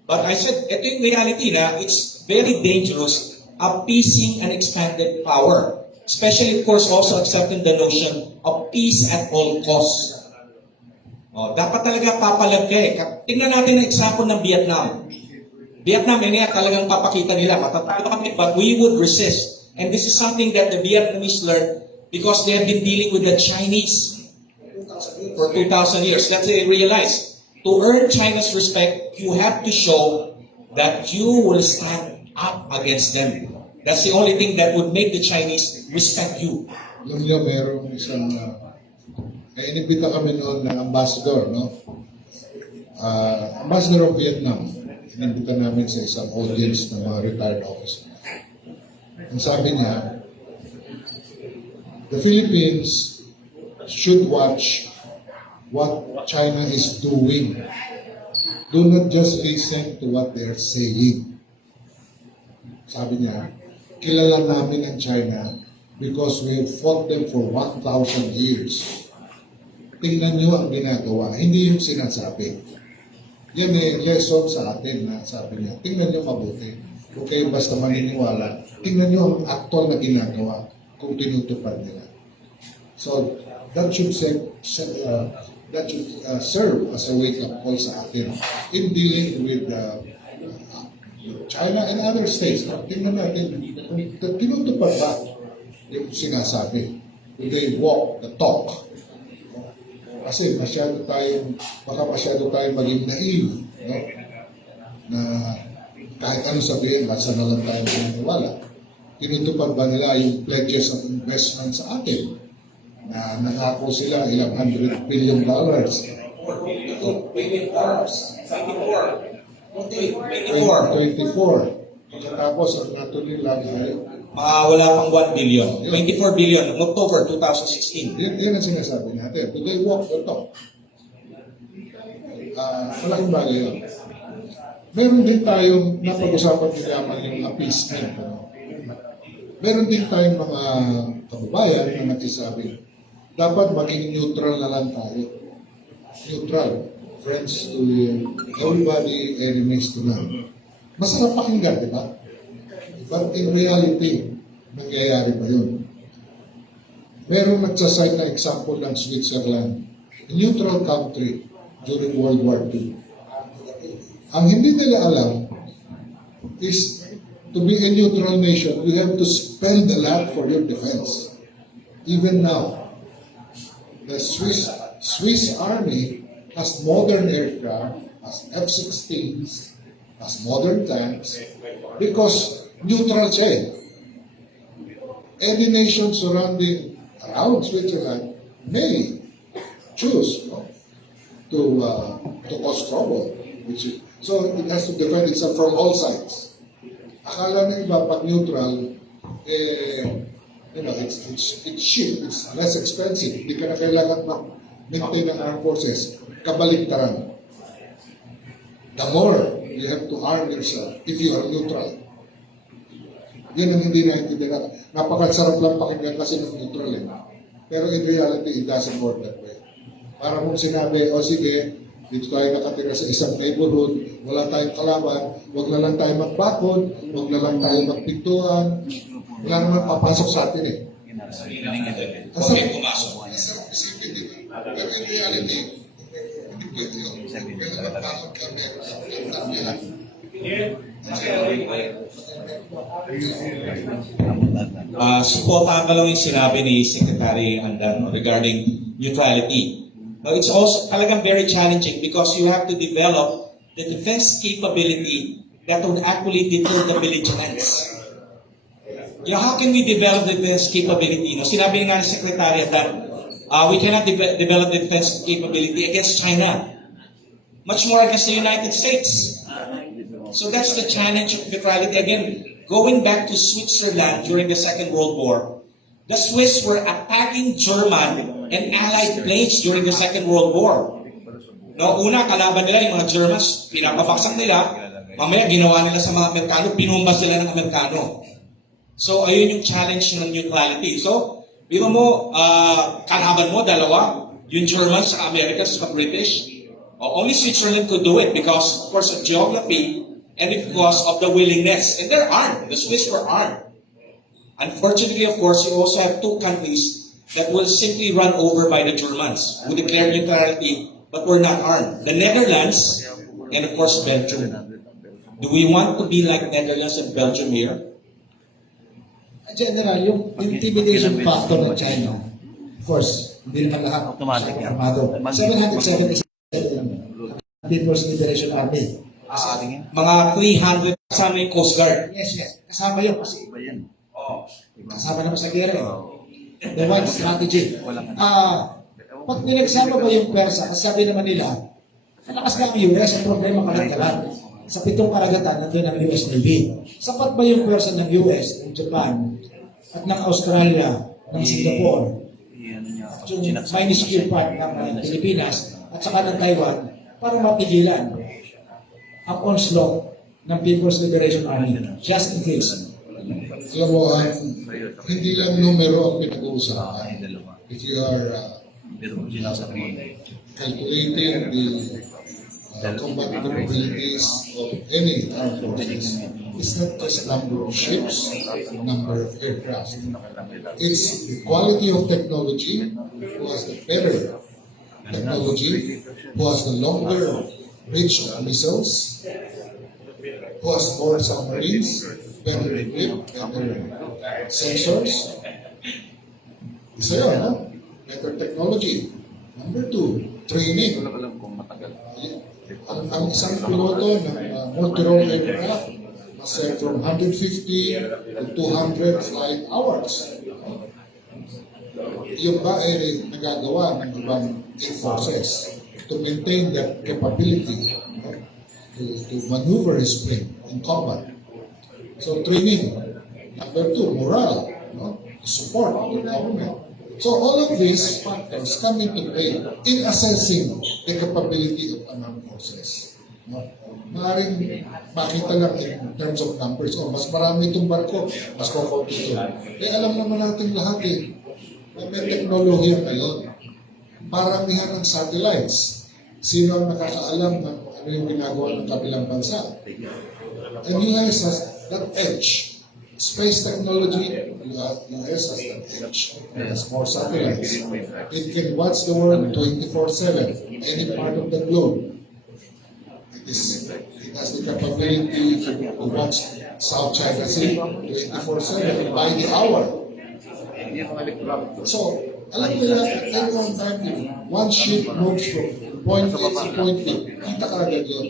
but I said, ito yung reality na it's very dangerous appeasing an expanded power. Especially, of course, also accepting the notion of peace at all costs. Dapat talaga papalagay. Tingnan natin ang example ng Vietnam. Vietnam, yun nga talagang papakita nila. Matatalo kami, but we would resist. And this is something that the Vietnamese learned because they have been dealing with the Chinese for 2,000 years. That's what they realized. To earn China's respect, you have to show that you will stand up against them. That's the only thing that would make the Chinese respect you. Alam niyo, merong isang, inibita kami noon ng ambassador, no? Ambassador of Vietnam. Inibita namin sa isang audience ng mga retired officers. Ang sabi niya, the Philippines should watch what China is doing. Do not just listen to what they're saying. Sabi niya, kilala namin ang China because we have fought them for 1,000 years. Tingnan niyo ang ginagawa, hindi yung sinasabi. Yan eh, lesson sa atin na sabi niya, tingnan niyo mabuti. Huwag kayo basta maniniwala. Tingnan niyo ang actual na ginagawa kung tinutupad nila. So, that should serve as a wake-up call sa atin in dealing with China and other states. Tingnan natin, tinutupad ba yung sinasabi? Do they walk the talk? Kasi baka masyado tayong maging naive, no? Na kahit ano sabihin, basta na lang tayo maniniwala. Tinutupad ba nila yung pledges of investment sa atin? Na nangako sila ilang $100 billion. $24. 24. Tapos ang natuloy lang ay Wala pang 1 billion. 24 billion, October 2016. yan ang sinasabi natin. Do they walk the talk? Malaking bagay yun. Meron din tayong napag-usapan din naman yung appeasement. Meron din tayong mga kababayan na nagsasabi, dapat maging neutral na lang tayo. Neutral. Friends to everybody, enemies to none. Masarap pakinggan, di ba? But in reality, nangyayari ba yun? Merong nagsasite na example ng Switzerland, a neutral country during World War II. Ang hindi nila alam is to be a neutral nation, you have to spend a lot for your defense. Even now, the Swiss army has modern aircraft, has F-16s, has modern tanks, because neutral siya eh. Any nation surrounding around Switzerland may choose to cause trouble. So it has to defend itself from all sides. Akala ng iba, pag neutral, it's cheap, it's less expensive. Hindi ka na kailangan mag-maintain ng armed forces. Kabaligtaran. The more you have to arm yourself if you are neutral. Yan ang hindi naintindihan. Napakasarap lang pakinggan kasi ng neutral eh. Pero in reality, it doesn't work that way. Para kung sinabi, o sige, dito tayo nakatira sa isang neighborhood, wala tayong kalaban, wag na lang tayo magbakod, wag na lang tayo magpintuan, wala naman papasok sa atin eh. Okay, pumasok. Masarap isipin, di ba? Pero in reality, hindi pwede yun. Kaya magpakod kami ang damihan. Supportahan ka lang yung sinabi ni Secretary Adan regarding neutrality. Now, it's also talagang very challenging because you have to develop the defense capability that would actually deter the belligerents. How can we develop the defense capability? No, sinabi nga ni Secretary Adan, we cannot develop the defense capability against China, much more against the United States. So that's the challenge of neutrality. Again, going back to Switzerland during the Second World War, the Swiss were attacking German and Allied planes during the Second World War. No, una, kalaban nila yung mga Germans, pinapabaksak nila, mamaya ginawa nila sa mga Amerikano, pinumba sila ng Amerikano. So, ayun yung challenge ng neutrality. So, biro mo, kalaban mo, dalawa, yung Germans sa Americans sa British. Only Switzerland could do it because, of course, of geography and because of the willingness. And they're armed. The Swiss were armed. Unfortunately, of course, you also have two countries that will simply run over by the Germans who declare neutrality but were not armed. The Netherlands and, of course, Belgium. Do we want to be like Netherlands and Belgium here? General, yung intimidation factor ng China, of course, hindi naman lahat armado. 777 People's Liberation Army. Mga 300 kasama yung Coast Guard. Yes. Kasama yun kasi kasama naman sa gera. The one strategy. Pag nilagsama ba yung Persa, kasi sabi naman nila, malakas na ang US, ang problema kalagkalan. Sa 7 karagatan, nandun ang US Navy. Sapat ba yung Persa ng US, ng Japan, at ng Australia, ng Singapore, at yung minuscule part ng Pilipinas, at saka ng Taiwan, para mapigilan ang onslaught ng People's Liberation Army, just in case. Alam mo, hindi lang numero ang pinag-uusapan. If you are calculating the combat capabilities of any armed forces, it's not just number of ships, number of aircraft. It's the quality of technology, who has the better technology, who has the longer reach of missiles, who has more submarines, better equipped, better sensors. Isa yun, no? Better technology. Number 2, training. Ang isang piloto ng multi-role aircraft must have from 150 to 200 flight hours. Yung ba ay nagagawa ng ibang air forces to maintain that capability, to maneuver his plane in combat. So training. Number 2, morale, support of the government. So all of these factors come into play in assessing the capability of armed forces. Maaaring makita lang in terms of numbers, mas marami itong barko, mas kukunti ito. Alam naman natin lahat na may teknolohiya ngayon. Paramihan ng satellites. Sino ang nakakaalam ng ano yung ginagawa ng kabilang bansa? And US has that edge. Space technology, US has that edge. It has more satellites. It can watch the world 24/7, any part of the globe. It has the capability to watch South China Sea 24/7 by the hour. So, alam nila, at any one time, if one ship moves from point A to point B, kita ka agad yun.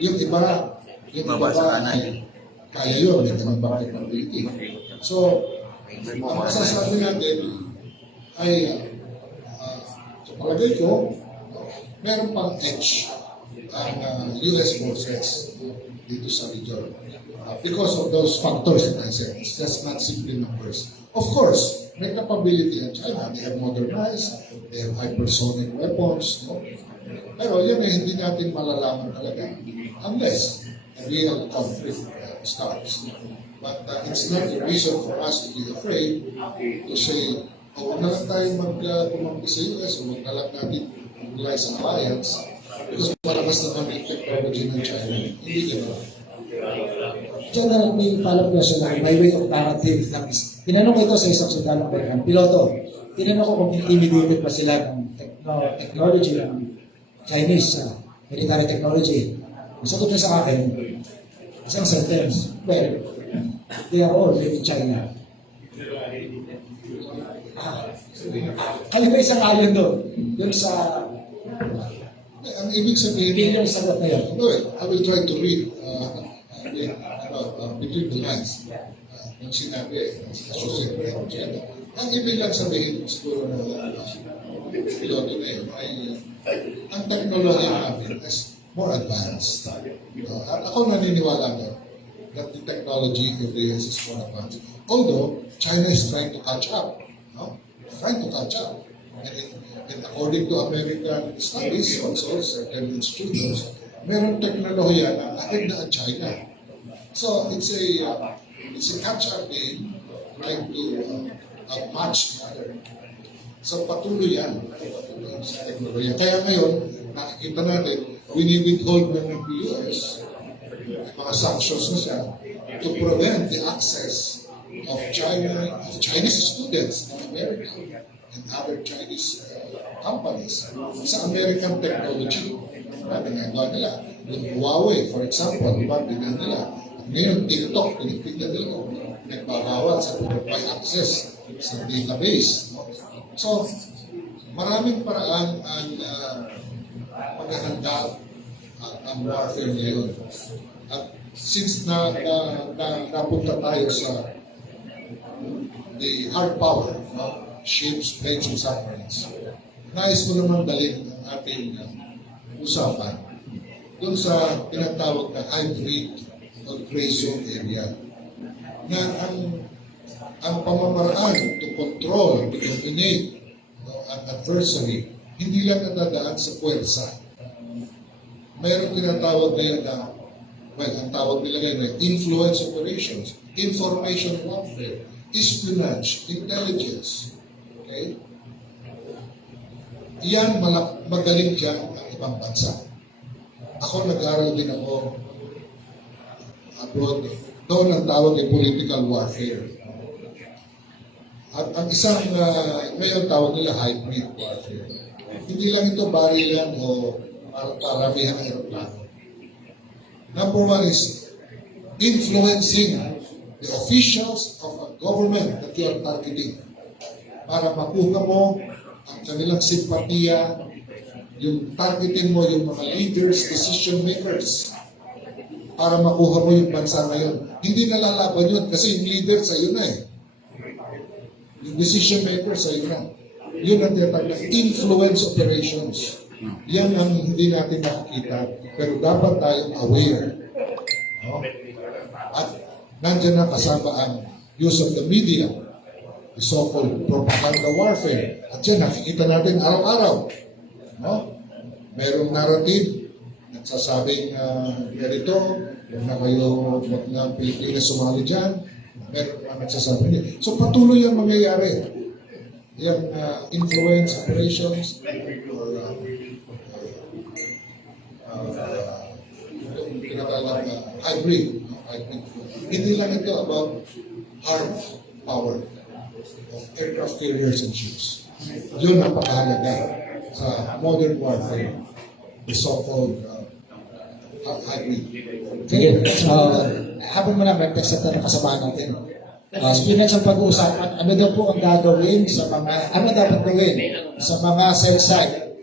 Yung iba ay kaya yun, may ganun bang capability. So, ang masasabi natin ay, sa palagay ko, meron pang edge ang US forces. dito sa region. Because of those factors that I said, it's just not simply numbers. Of course, may capability in China. They have modernized, they have hypersonic weapons. No? Pero yan ay hindi natin malalaman talaga unless a real conflict starts. But it's not a reason for us to be afraid to say, huwag na lang tayo mag-tumangki sa US, huwag na lang natin mag-rely sa alliance because malakas na kami technology ng China. Hindi gano'n. General, may follow-up question lang, by way of narrative lang. Tinanong ko ito sa isang sundalong American piloto. Tinanong ko kung intimidated pa sila ng technology ng Chinese military technology. Ang sagot niya sa akin, isang sentence, well, they are all made in China. Kaya ba isang ayon doon? Doon sa... Ang ibig sabihin, Hindi yung sagot na yun. I will try to read between the lines ng sinabi ng Associate Renato. Ang ibig lang sabihin siguro ng piloto na yun ay ang teknolohiya namin is more advanced. At ako naniniwala na that the technology of the US is more advanced. Although, China is trying to catch up. No? Trying to catch up. And according to American studies, also certain institutions, meron teknolohiya na ahead na ang China. So it's a catch-up game trying to outmatch the other. So patuloy yan sa teknolohiya. Kaya ngayon, nakikita natin, wini-withhold ng US mga sanctions na siya to prevent the access of Chinese students in America and other Chinese companies sa American technology. Ginagawa nila. Yung Huawei, for example, ginagawa nila. Ngayon, TikTok, pinipigyan nila. Nagbabawal sa pag-buy access sa database. No? So, maraming paraan ang paghahanda ang warfare ngayon. At since napunta tayo sa the hard power, no? Ships, planes, and submarines, nais ko naman dalhin ang ating usapan doon sa tinatawag na hybrid or gray zone area na ang pamamaraan to control, to dominate an adversary, hindi lang nadadaan sa puwersa. Mayroon tinatawag ngayon na, well, ang tawag nila ngayon na influence operations, information warfare, espionage, intelligence. Okay? Yan, magaling dyan ang ibang bansa. Ako, nag-aaral din ako abroad. Doon ang tawag ay political warfare. At ang isang, ngayon tawag nila hybrid warfare. Hindi lang ito barilan o paramihan ng aeroplano. Number one is influencing the officials of a government that you are targeting para makuha mo ang kanilang simpatiya, yung targeting mo yung mga leaders, decision makers, para makuha mo yung bansa ngayon. Hindi nalalaban yun kasi yung leader sa iyo na eh. Yung decision makers sa iyo na. Yun ang tinatawag na influence operations. Yan ang hindi natin nakikita, pero dapat tayong aware. No? At nandiyan na kasama ang use of the media, the so-called propaganda warfare. At yan, nakikita natin araw-araw. No? Mayroong narrative, nagsasabing ganito, yung na kayo ng Pilipinas sumali dyan, meron na nagsasabi niya. So patuloy ang mangyayari. Yung influence operations, or hybrid. Hindi lang ito about hard power of aircraft carriers and ships. Yun ang napakahalaga sa modern warfare, the so-called hybrid. Sige, habang mo naman, text na kasama natin. Experience ang pag-uusapan, ano daw po ang gagawin sa mga, ano dapat gawin sa mga cell site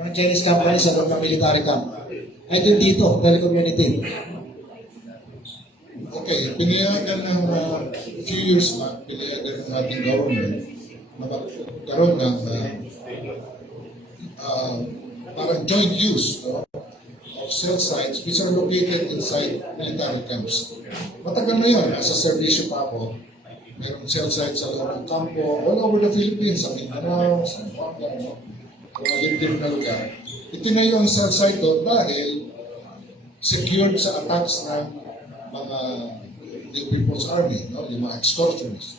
ng Chinese company sa loob ng military camp? Ay din dito, telecommunity. Okay, pinayagan ng few years back, pinayagan ng ating government na magkaroon ng parang joint use, no, of cell sites which are located inside military camps. Matagal na yun. Nasa servisyo pa ako. Mayroong cell sites sa loob ng kampo, all over the Philippines, sa Mindanao, sa Zamboanga, no? Mga liblib na lugar. Itinayo ang cell site doon dahil secured sa attacks ng mga the People's Army, no? Yung mga extortionists.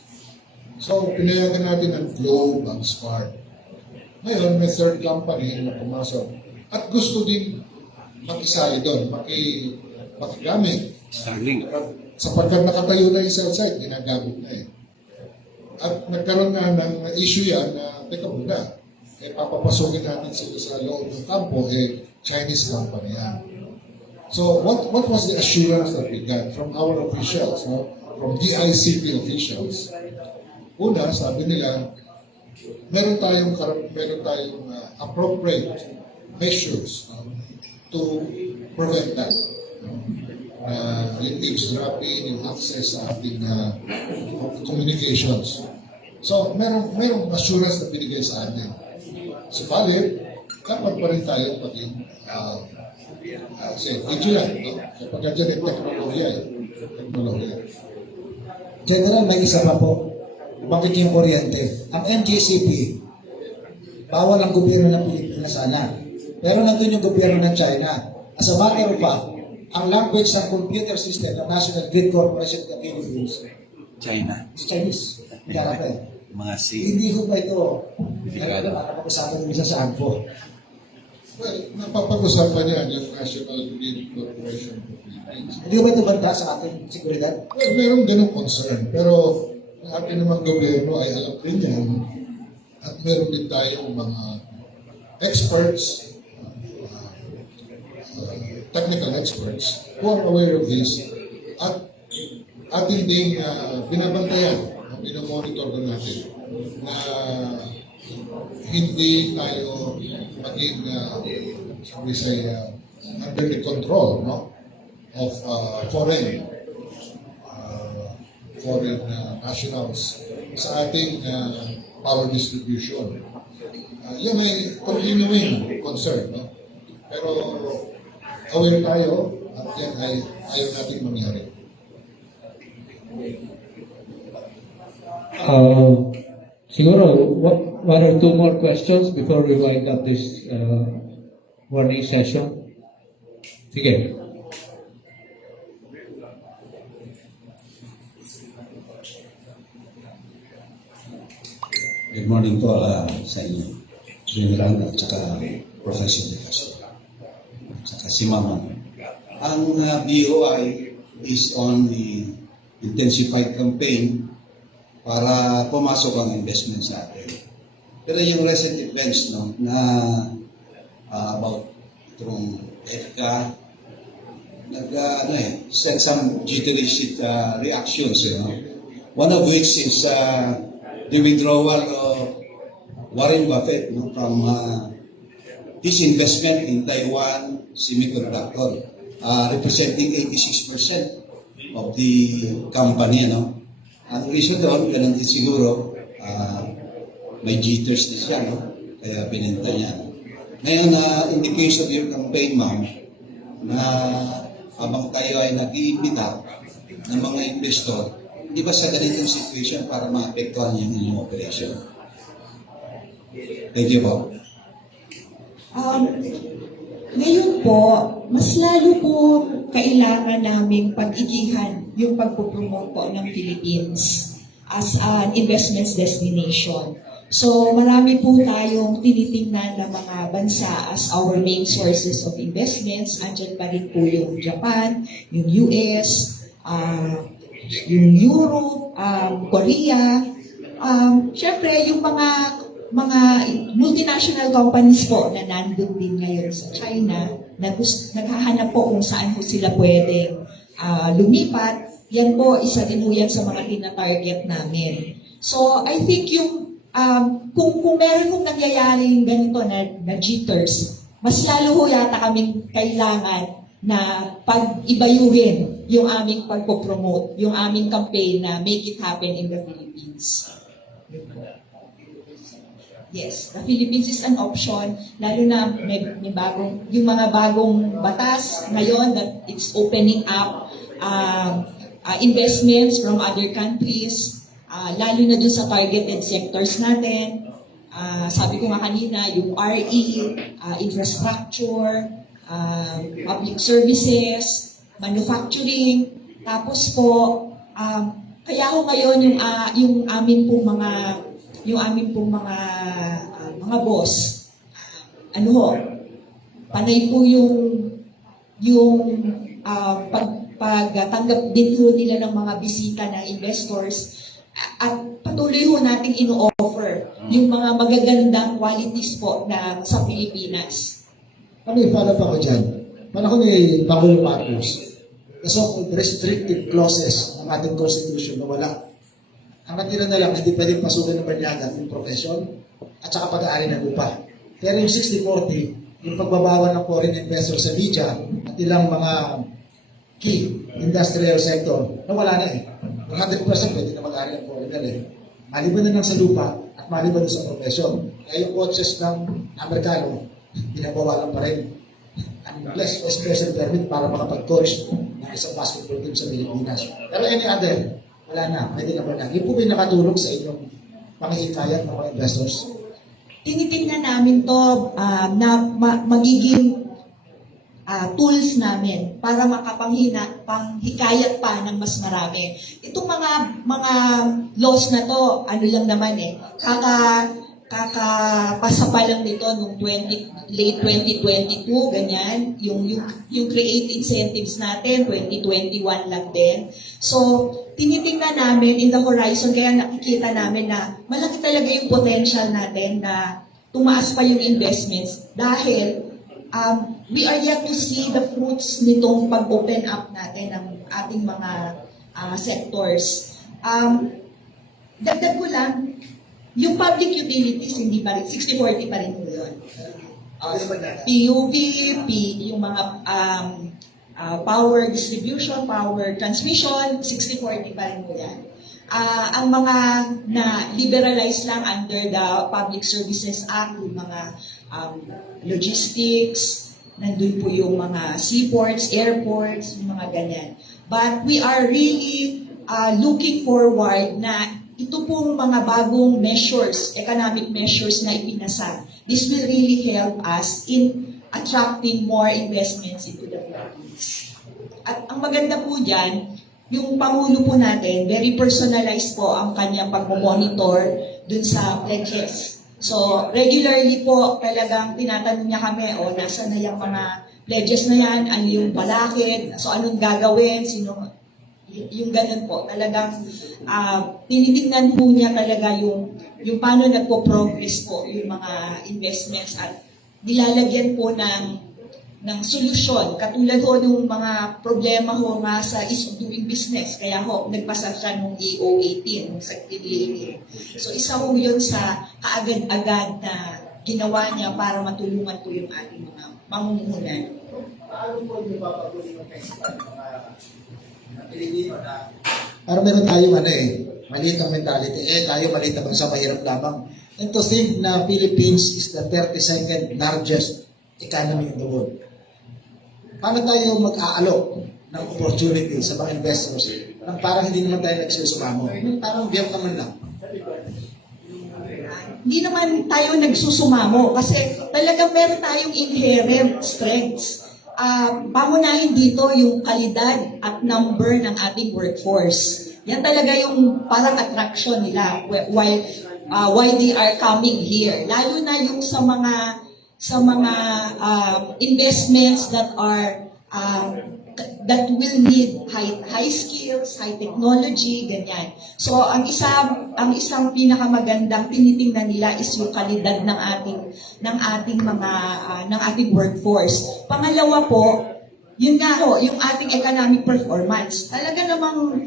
So, pinayagan natin ang Globe, ang Spark. Ngayon, may third company na pumasok. At gusto din makisali doon, makigamit. Sapagkat nakatayo na yung cell site, ginagamit na eh. At nagkaroon na ng issue yan na, teka muna, papapasukin natin sila sa loob ng kampo, Chinese company yan. So, what was the assurance that we got from our officials, no? From DICP officials? Una, sabi nila, meron tayong appropriate measures, no, to prevent that. Yung eavesdropping, yung access sa ating communications. So, merong assurance na binigay sa atin. Subalit, dapat pa rin tayo maging vigilant, no? Kapag dyan yung teknolohiya. General, may isa pa po. Bakit yung kuryente? Ang MGCP, bawal ang gobyerno ng Pilipinas sana. Pero nandun yung gobyerno ng China. As a matter of fact, ang language ng computer system ng National Grid Corporation of the Philippines, China. is Chinese. Kaya pa eh. Mga si... Hindi ko pa ito. Delikado. Nakapag-usapan yung isa sa AGFO. Well, napapag-usapan yan yung National Grid Corporation of the Philippines. Hindi ko ba ito banta sa ating seguridad? Well, meron ganong concern. Pero ang ating naman gobyerno ay alam din yan. At meron din tayong mga experts, technical experts who are aware of this at ating din binabantayan, binomonitor din natin na hindi tayo maging under the control, no, of foreign nationals sa ating power distribution. Yan ay continuing concern, no? Pero aware tayo at yan ay ayaw natin mangyari. Siguro, one or two more questions before we wind up this morning session. Sige. Good morning po sa inyo, General at saka Professor De Castro, at saka si Mama. Ang BOI is on the intensified campaign para pumasok ang investment sa atin. Pero yung recent events, no, na about itong EDCA, sent some jittery reactions, you know. One of which is the withdrawal of Warren Buffett, no, from his investment in Taiwan Semiconductor, representing 86% of the company, no. Ang reason doon, ganun din siguro, may jitters na siya, no, kaya binenta niya. Ngayon, in the case of your campaign, ma'am, na habang tayo ay nag-iimbita ng mga investor, di ba sa ganitong situation para maapektuhan yung inyong operation? Thank you po. Ngayon po, mas lalo po kailangan naming pag-igihan yung pagpupromote po ng Philippines as an investments destination. So marami po tayong tinitingnan na mga bansa as our main sources of investments. Andyan pa rin po yung Japan, yung US, yung Europe, Korea. Siyempre, yung mga multinational companies po na nandun din ngayon sa China, na naghahanap po kung saan po sila pwedeng lumipat. Yan po, isa din po yan sa mga tina-target namin. So, I think yung, kung meron kong nangyayaring ganito na jitters, mas lalo ho yata kaming kailangan na pag-ibayuhin yung aming pagpopromote, yung aming campaign na Make It Happen in the Philippines. Yes, the Philippines is an option, lalo na may bagong, yung mga bagong batas ngayon that it's opening up investments from other countries, lalo na dun sa targeted sectors natin. Sabi ko nga kanina, yung RE, infrastructure, public services, manufacturing, tapos po, kaya ho ngayon yung amin pong mga boss, panay po yung pagtanggap din po nila ng mga bisita ng investors at patuloy ho nating ino-offer yung mga magagandang qualities po sa Pilipinas. Kami, paano pa ko dyan? Panahon ni Pangulong Marcos, so restrictive clauses ng ating Constitution na wala. Ang natira na lang, hindi pwedeng pasukin ng banyagan yung profession at saka pag-aari ng lupa. Pero yung 60-40, yung pagbabawal ng foreign investors sa media at ilang mga key industrial sector, na wala na eh. 100% pwede na mag-aari ng foreigner eh. Maliban na lang sa lupa at maliban na sa profession. Kaya yung coaches ng Amerikano, binabawalan pa rin ang special permit para makapag-coach ng isang basketball team sa Pilipinas. Pero any other, wala na, pwede na wala. Yung po ba nakatulong sa inyong panghihikayat ng mga investors? Tinitingnan namin to na magiging tools namin para panghikayat pa ng mas marami. Itong mga laws na to, ano lang naman kakapasa pa lang nito nung late 2022, ganyan. Yung create incentives natin, 2021 lang din. So, tinitingnan namin in the horizon, kaya nakikita namin na malaki talaga yung potential natin na tumaas pa yung investments dahil we are yet to see the fruits nitong pag-open up natin ng ating mga sectors. Dagdag ko lang, yung public utilities, hindi pa rin, 60-40 pa rin po yun. PUV, yung mga power distribution, power transmission, 60-40 pa rin po yan. Ang mga na-liberalize lang under the Public Services Act, yung mga logistics, nandun po yung mga seaports, airports, yung mga ganyan. But we are really looking forward na ito pong mga bagong measures, economic measures na ipinasa, this will really help us in attracting more investments into the Philippines. At ang maganda po dyan, yung Pangulo po natin, very personalized po ang kanyang pag-monitor dun sa pledges. So, regularly po talagang tinatanong niya kami, nasa na yung mga pledges na yan, ano yung balakid, so anong gagawin, yung ganun po, talagang tinitingnan po niya talaga yung paano nagpo-progress po yung mga investments at nilalagyan po ng solusyon. Katulad ho ng mga problema ho nga sa ease of doing business. Kaya ho, nagpasa siya nung EO18, nung Secretary. So isa ho yun sa kaagad-agad na ginawa niya para matulungan po yung ating mga mamumuhunan. Paano po yung papatuloy ng festival ng mga Pilipino na parang meron tayong maliit ang mentality. Tayo maliit na bansa, mahirap lamang. And to think na Philippines is the 32nd largest economy in the world. Paano tayo mag-aalok ng opportunity sa mga investors nang parang hindi naman tayo nagsusumamo? Parang biyang naman lang. Hindi naman tayo nagsusumamo kasi talagang meron tayong inherent strengths. Pangunahin dito yung kalidad at number ng ating workforce. Yan talaga yung parang attraction nila why they are coming here. Lalo na yung sa mga investments that will need high skills, high technology, ganyan. So ang isang pinakamagandang tinitingnan nila is yung kalidad ng ating workforce. Pangalawa po, yun nga ho, yung ating economic performance. Talaga namang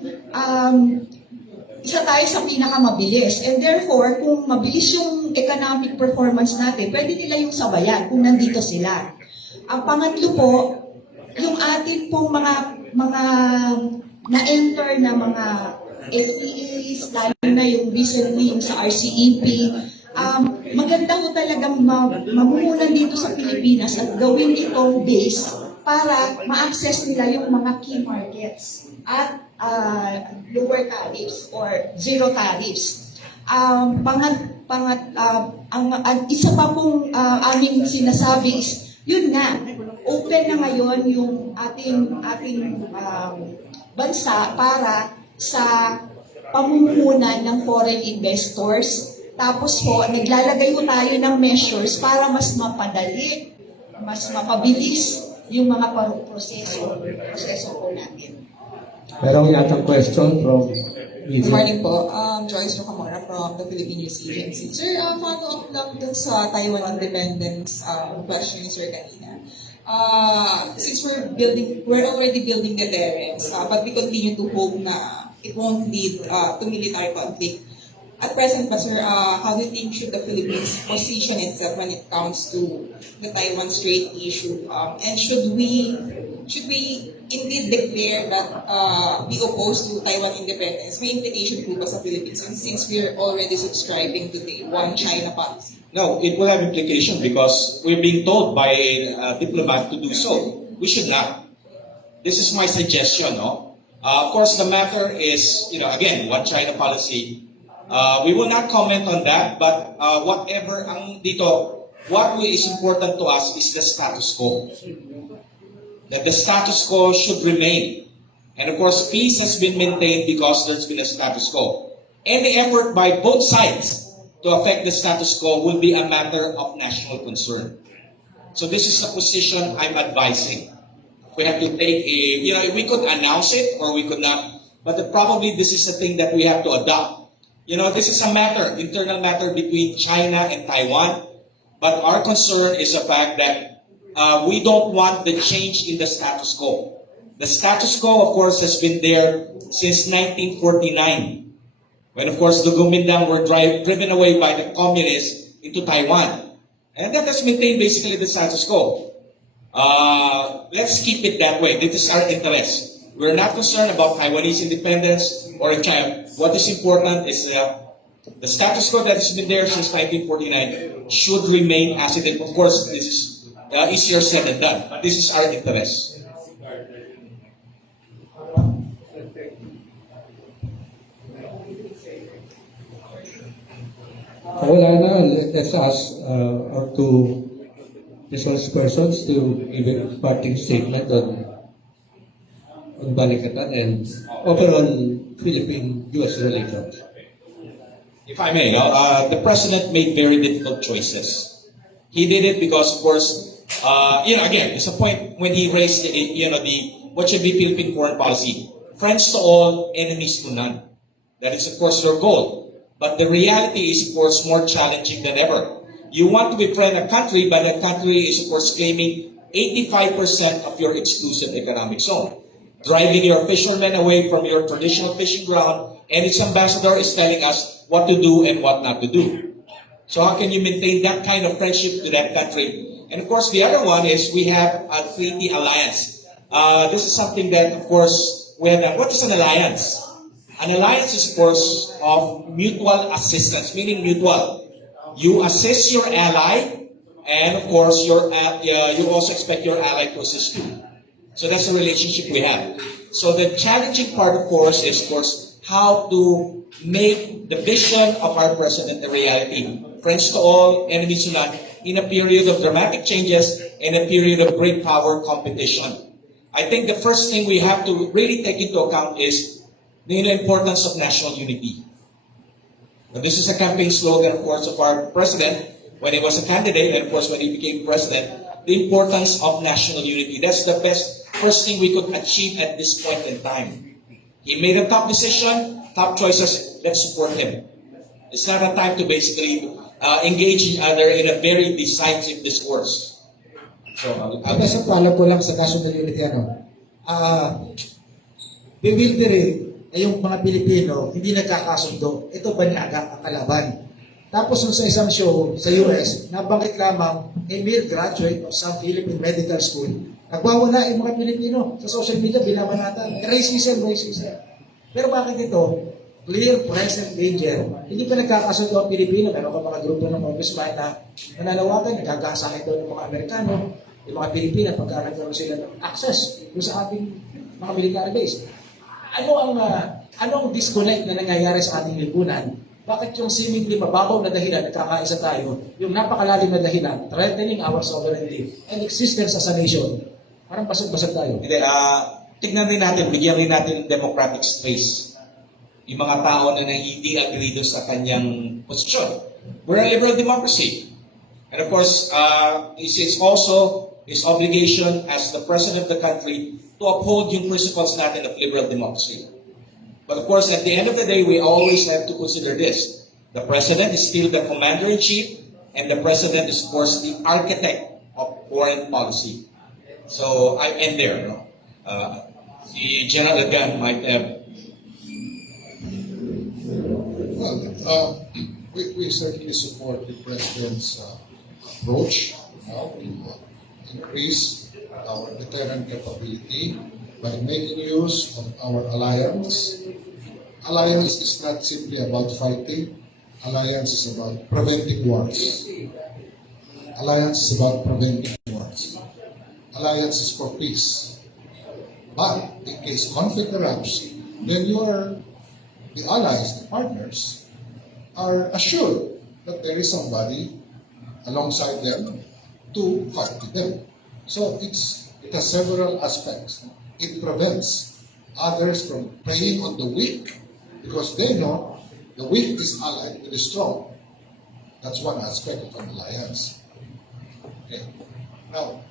isa tayo sa pinakamabilis. And therefore, kung mabilis yung economic performance natin, pwede nila yung sabayan kung nandito sila. Ang pangatlo po, yung atin pong mga na-enter na mga FTAs, lalo na yung recently yung sa RCEP, maganda ko talagang mamumunan dito sa Pilipinas at gawin itong base para ma-access nila yung mga key markets at lower tariffs or zero tariffs. Ang isa pa pong aming sinasabi is, yun nga, open na ngayon yung ating bansa para sa pamumuhunan ng foreign investors. Tapos po, naglalagay po tayo ng measures para mas mapadali, mas mapabilis yung mga proseso po natin. Merong yatang question from Good morning po. Joyce Rocamora from the Philippine News Agency. Sir, follow up lang dun sa Taiwan independence question ni Sir kanina. Since we're already building deterrence, but we continue to hope na it won't lead to military conflict. At present ba, sir, how do you think should the Philippines position itself when it comes to the Taiwan Strait issue? And should we indeed declare that we oppose to Taiwan independence? May implication po ba sa Philippines? And since we're already subscribing to the One China policy? No, it will have implication because we're being told by a diplomat to do so. We should not. This is my suggestion, no? Of course, the matter is, again, One China policy. We will not comment on that, but whatever ang dito, what is important to us is the status quo. That the status quo should remain. And of course, peace has been maintained because there's been a status quo. Any effort by both sides to affect the status quo will be a matter of national concern. So this is a position I'm advising. We have to take we could announce it or we could not, but probably this is a thing that we have to adopt. This is a internal matter between China and Taiwan, but our concern is the fact that we don't want the change in the status quo. The status quo, of course, has been there since 1949, when, of course, the Kuomintang were driven away by the communists into Taiwan. And that has maintained basically the status quo. Let's keep it that way. This is our interest. We're not concerned about Taiwanese independence or China. What is important is the status quo that has been there since 1949 should remain as it is. Of course, this is easier said than done, but this is our interest. Wala na, let's ask our two resource persons to give a parting statement on Balikatan and overall Philippine-US relations. If I may, the president made very difficult choices. He did it because, of course, again, it's a point when he raised what should be Philippine foreign policy. Friends to all, enemies to none. That is, of course, your goal. But the reality is, of course, more challenging than ever. You want to befriend a country, but that country is, of course, claiming 85% of your exclusive economic zone, driving your fishermen away from your traditional fishing ground, and its ambassador is telling us what to do and what not to do. So how can you maintain that kind of friendship to that country? And of course, the other one is we have a treaty alliance. This is something that, of course, we have done. What is an alliance? An alliance is, of course, of mutual assistance, meaning mutual. You assist your ally, and of course, you also expect your ally to assist you. So that's the relationship we have. So the challenging part, of course, is, of course, how to make the vision of our president a reality. Friends to all, enemies to none, in a period of dramatic changes, in a period of great power competition. I think the first thing we have to really take into account is the importance of national unity. Now, this is a campaign slogan, of course, of our president when he was a candidate, and of course when he became president, the importance of national unity. That's the first thing we could achieve at this point in time. He made a tough decision, tough choices, let's support him. It's not a time to basically engage each other in a very decisive discourse. So, Sa pala po lang sa national unity, bewildering ay yung mga Pilipino hindi nagkakasundo. Ito banyaga ang kalaban. Tapos sa isang show sa US, nabanggit lamang a mere graduate of some Philippine medical school. Nagwawala yung mga Pilipino sa social media, binabanatan. Racism. Pero bakit ito? clear present danger. Hindi pa nagkakasundo ang Pilipino. Meron ka mga grupo ng congressman na nananawagan, nagkakasakit daw ng mga Amerikano, yung mga Pilipino pagka nagkaroon sila ng access doon sa ating mga military base. Ano ang disconnect na nangyayari sa ating lipunan? Bakit yung seemingly mababaw na dahilan, nagkakaisa tayo, yung napakalalim na dahilan, threatening our sovereignty and existence as a nation? Parang basag-basag tayo. Hindi, tignan din natin, bigyan rin natin ng democratic space. Yung mga tao na hindi agree doon sa kanyang posisyon. We're a liberal democracy. And of course, it's also his obligation as the president of the country to uphold yung principles natin of liberal democracy. But of course, at the end of the day, we always have to consider this. The president is still the commander-in-chief, and the president is, of course, the architect of foreign policy. So, I end there. No? Si General Adan might have... Well, we certainly support the President's approach now to increase our deterrent capability by making use of our alliance. Alliance is not simply about fighting. Alliance is about preventing wars. Alliance is about preventing wars. Alliance is for peace. But in case conflict erupts, then the allies, the partners, are assured that there is somebody alongside them to fight with them. So it has several aspects. It prevents others from preying on the weak because they know the weak is allied with the strong. That's one aspect of an alliance. Okay. Now,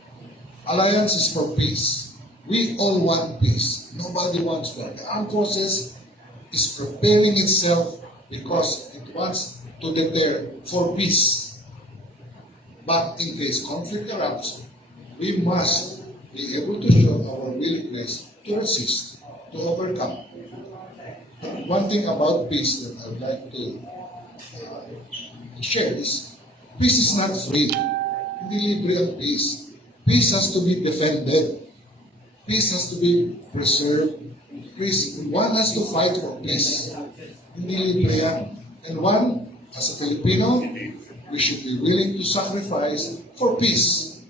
alliance is for peace. We all want peace. Nobody wants war. The armed forces is preparing itself because it wants to deter for peace. But in case conflict erupts, we must be able to show our willingness to resist, to overcome. One thing about peace that I would like to share is, peace is not free. Hindi libre ang peace. Peace has to be defended. Peace has to be preserved. One has to fight for peace. Hindi libre yan. And one, as a Filipino, we should be willing to sacrifice for peace.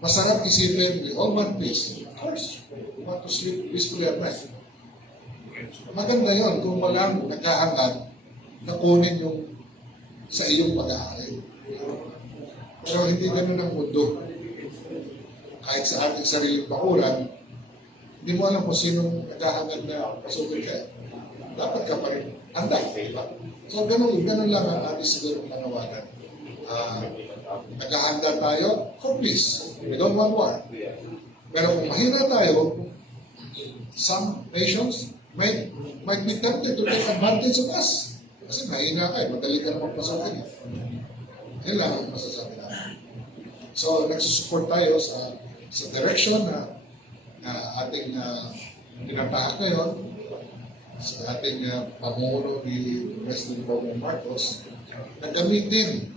Masarap isipin, we all want peace. Of course, we want to sleep peacefully at night. Maganda yon kung walang nagkahangad na kunin yung sa iyong pag-aari. Pero hindi ganun ang mundo. Kahit sa ating sariling bakuran, hindi mo alam kung sinong naghahangad na pasukin ka. Dapat ka pa rin handa, di ba? So ganun lang ang ating siguro nanawagan. Naghahanda tayo for peace. We don't want war. Pero kung mahina tayo, some nations might be tempted to take advantage of us. Kasi mahina ka, madali ka naman pasukin. Yan lang ang masasabi natin. So, nagsusupport tayo sa direction na ating tinatahan ngayon, sa ating pamuno ni President Borromeo Marcos, na gamitin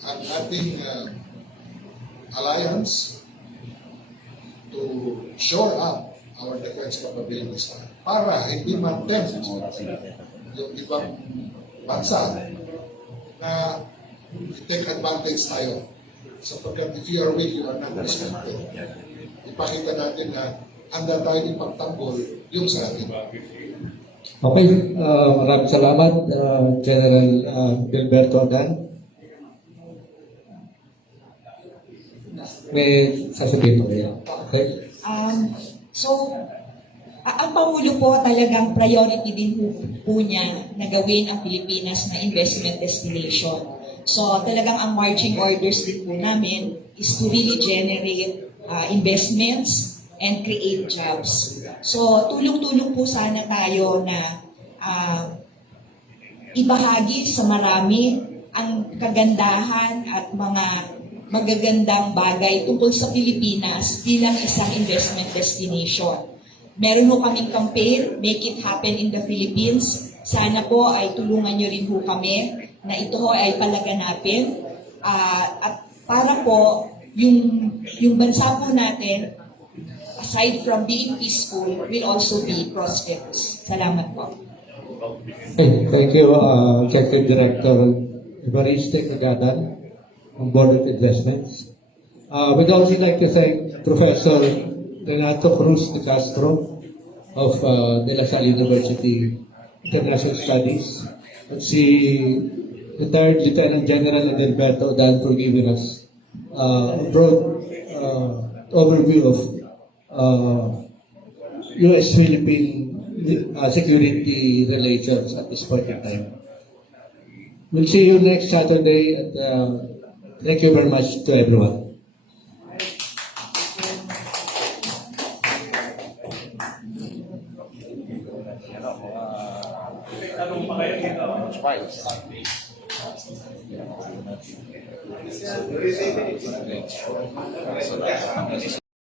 ang ating alliance to shore up our defense capabilities para hindi ma-tempt yung ibang bansa na take advantage tayo. Sapagkat if you are weak, you are not respected. Ipakita natin na handa tayo ipagtanggol yung sa atin. Okay, maraming salamat, General Edilberto Adan. May sasabihin ko kayo. Okay? Ang Pangulo po talagang priority din po niya na gawin ang Pilipinas na investment destination. So talagang ang marching orders din po namin is to really generate investments and create jobs. So tulong-tulong po sana tayo na ibahagi sa marami ang kagandahan at mga magagandang bagay tungkol sa Pilipinas bilang isang investment destination. Meron ho kaming campaign, Make It Happen in the Philippines. Sana po ay tulungan nyo rin ho kami na ito ho ay palaganapin. At para po, yung bansa po natin, aside from being peaceful, will also be prosperous. Salamat po. Thank you, Executive Director Evariste, Cagatan, on Board of Investments. We'd also like to thank Professor Renato Cruz de Castro of De La Salle University International Studies, at si retired Lieutenant General Edilberto Adan for giving us a broad overview of U.S.-Philippine security relations at this point in time. We'll see you next Saturday, and thank you very much to everyone.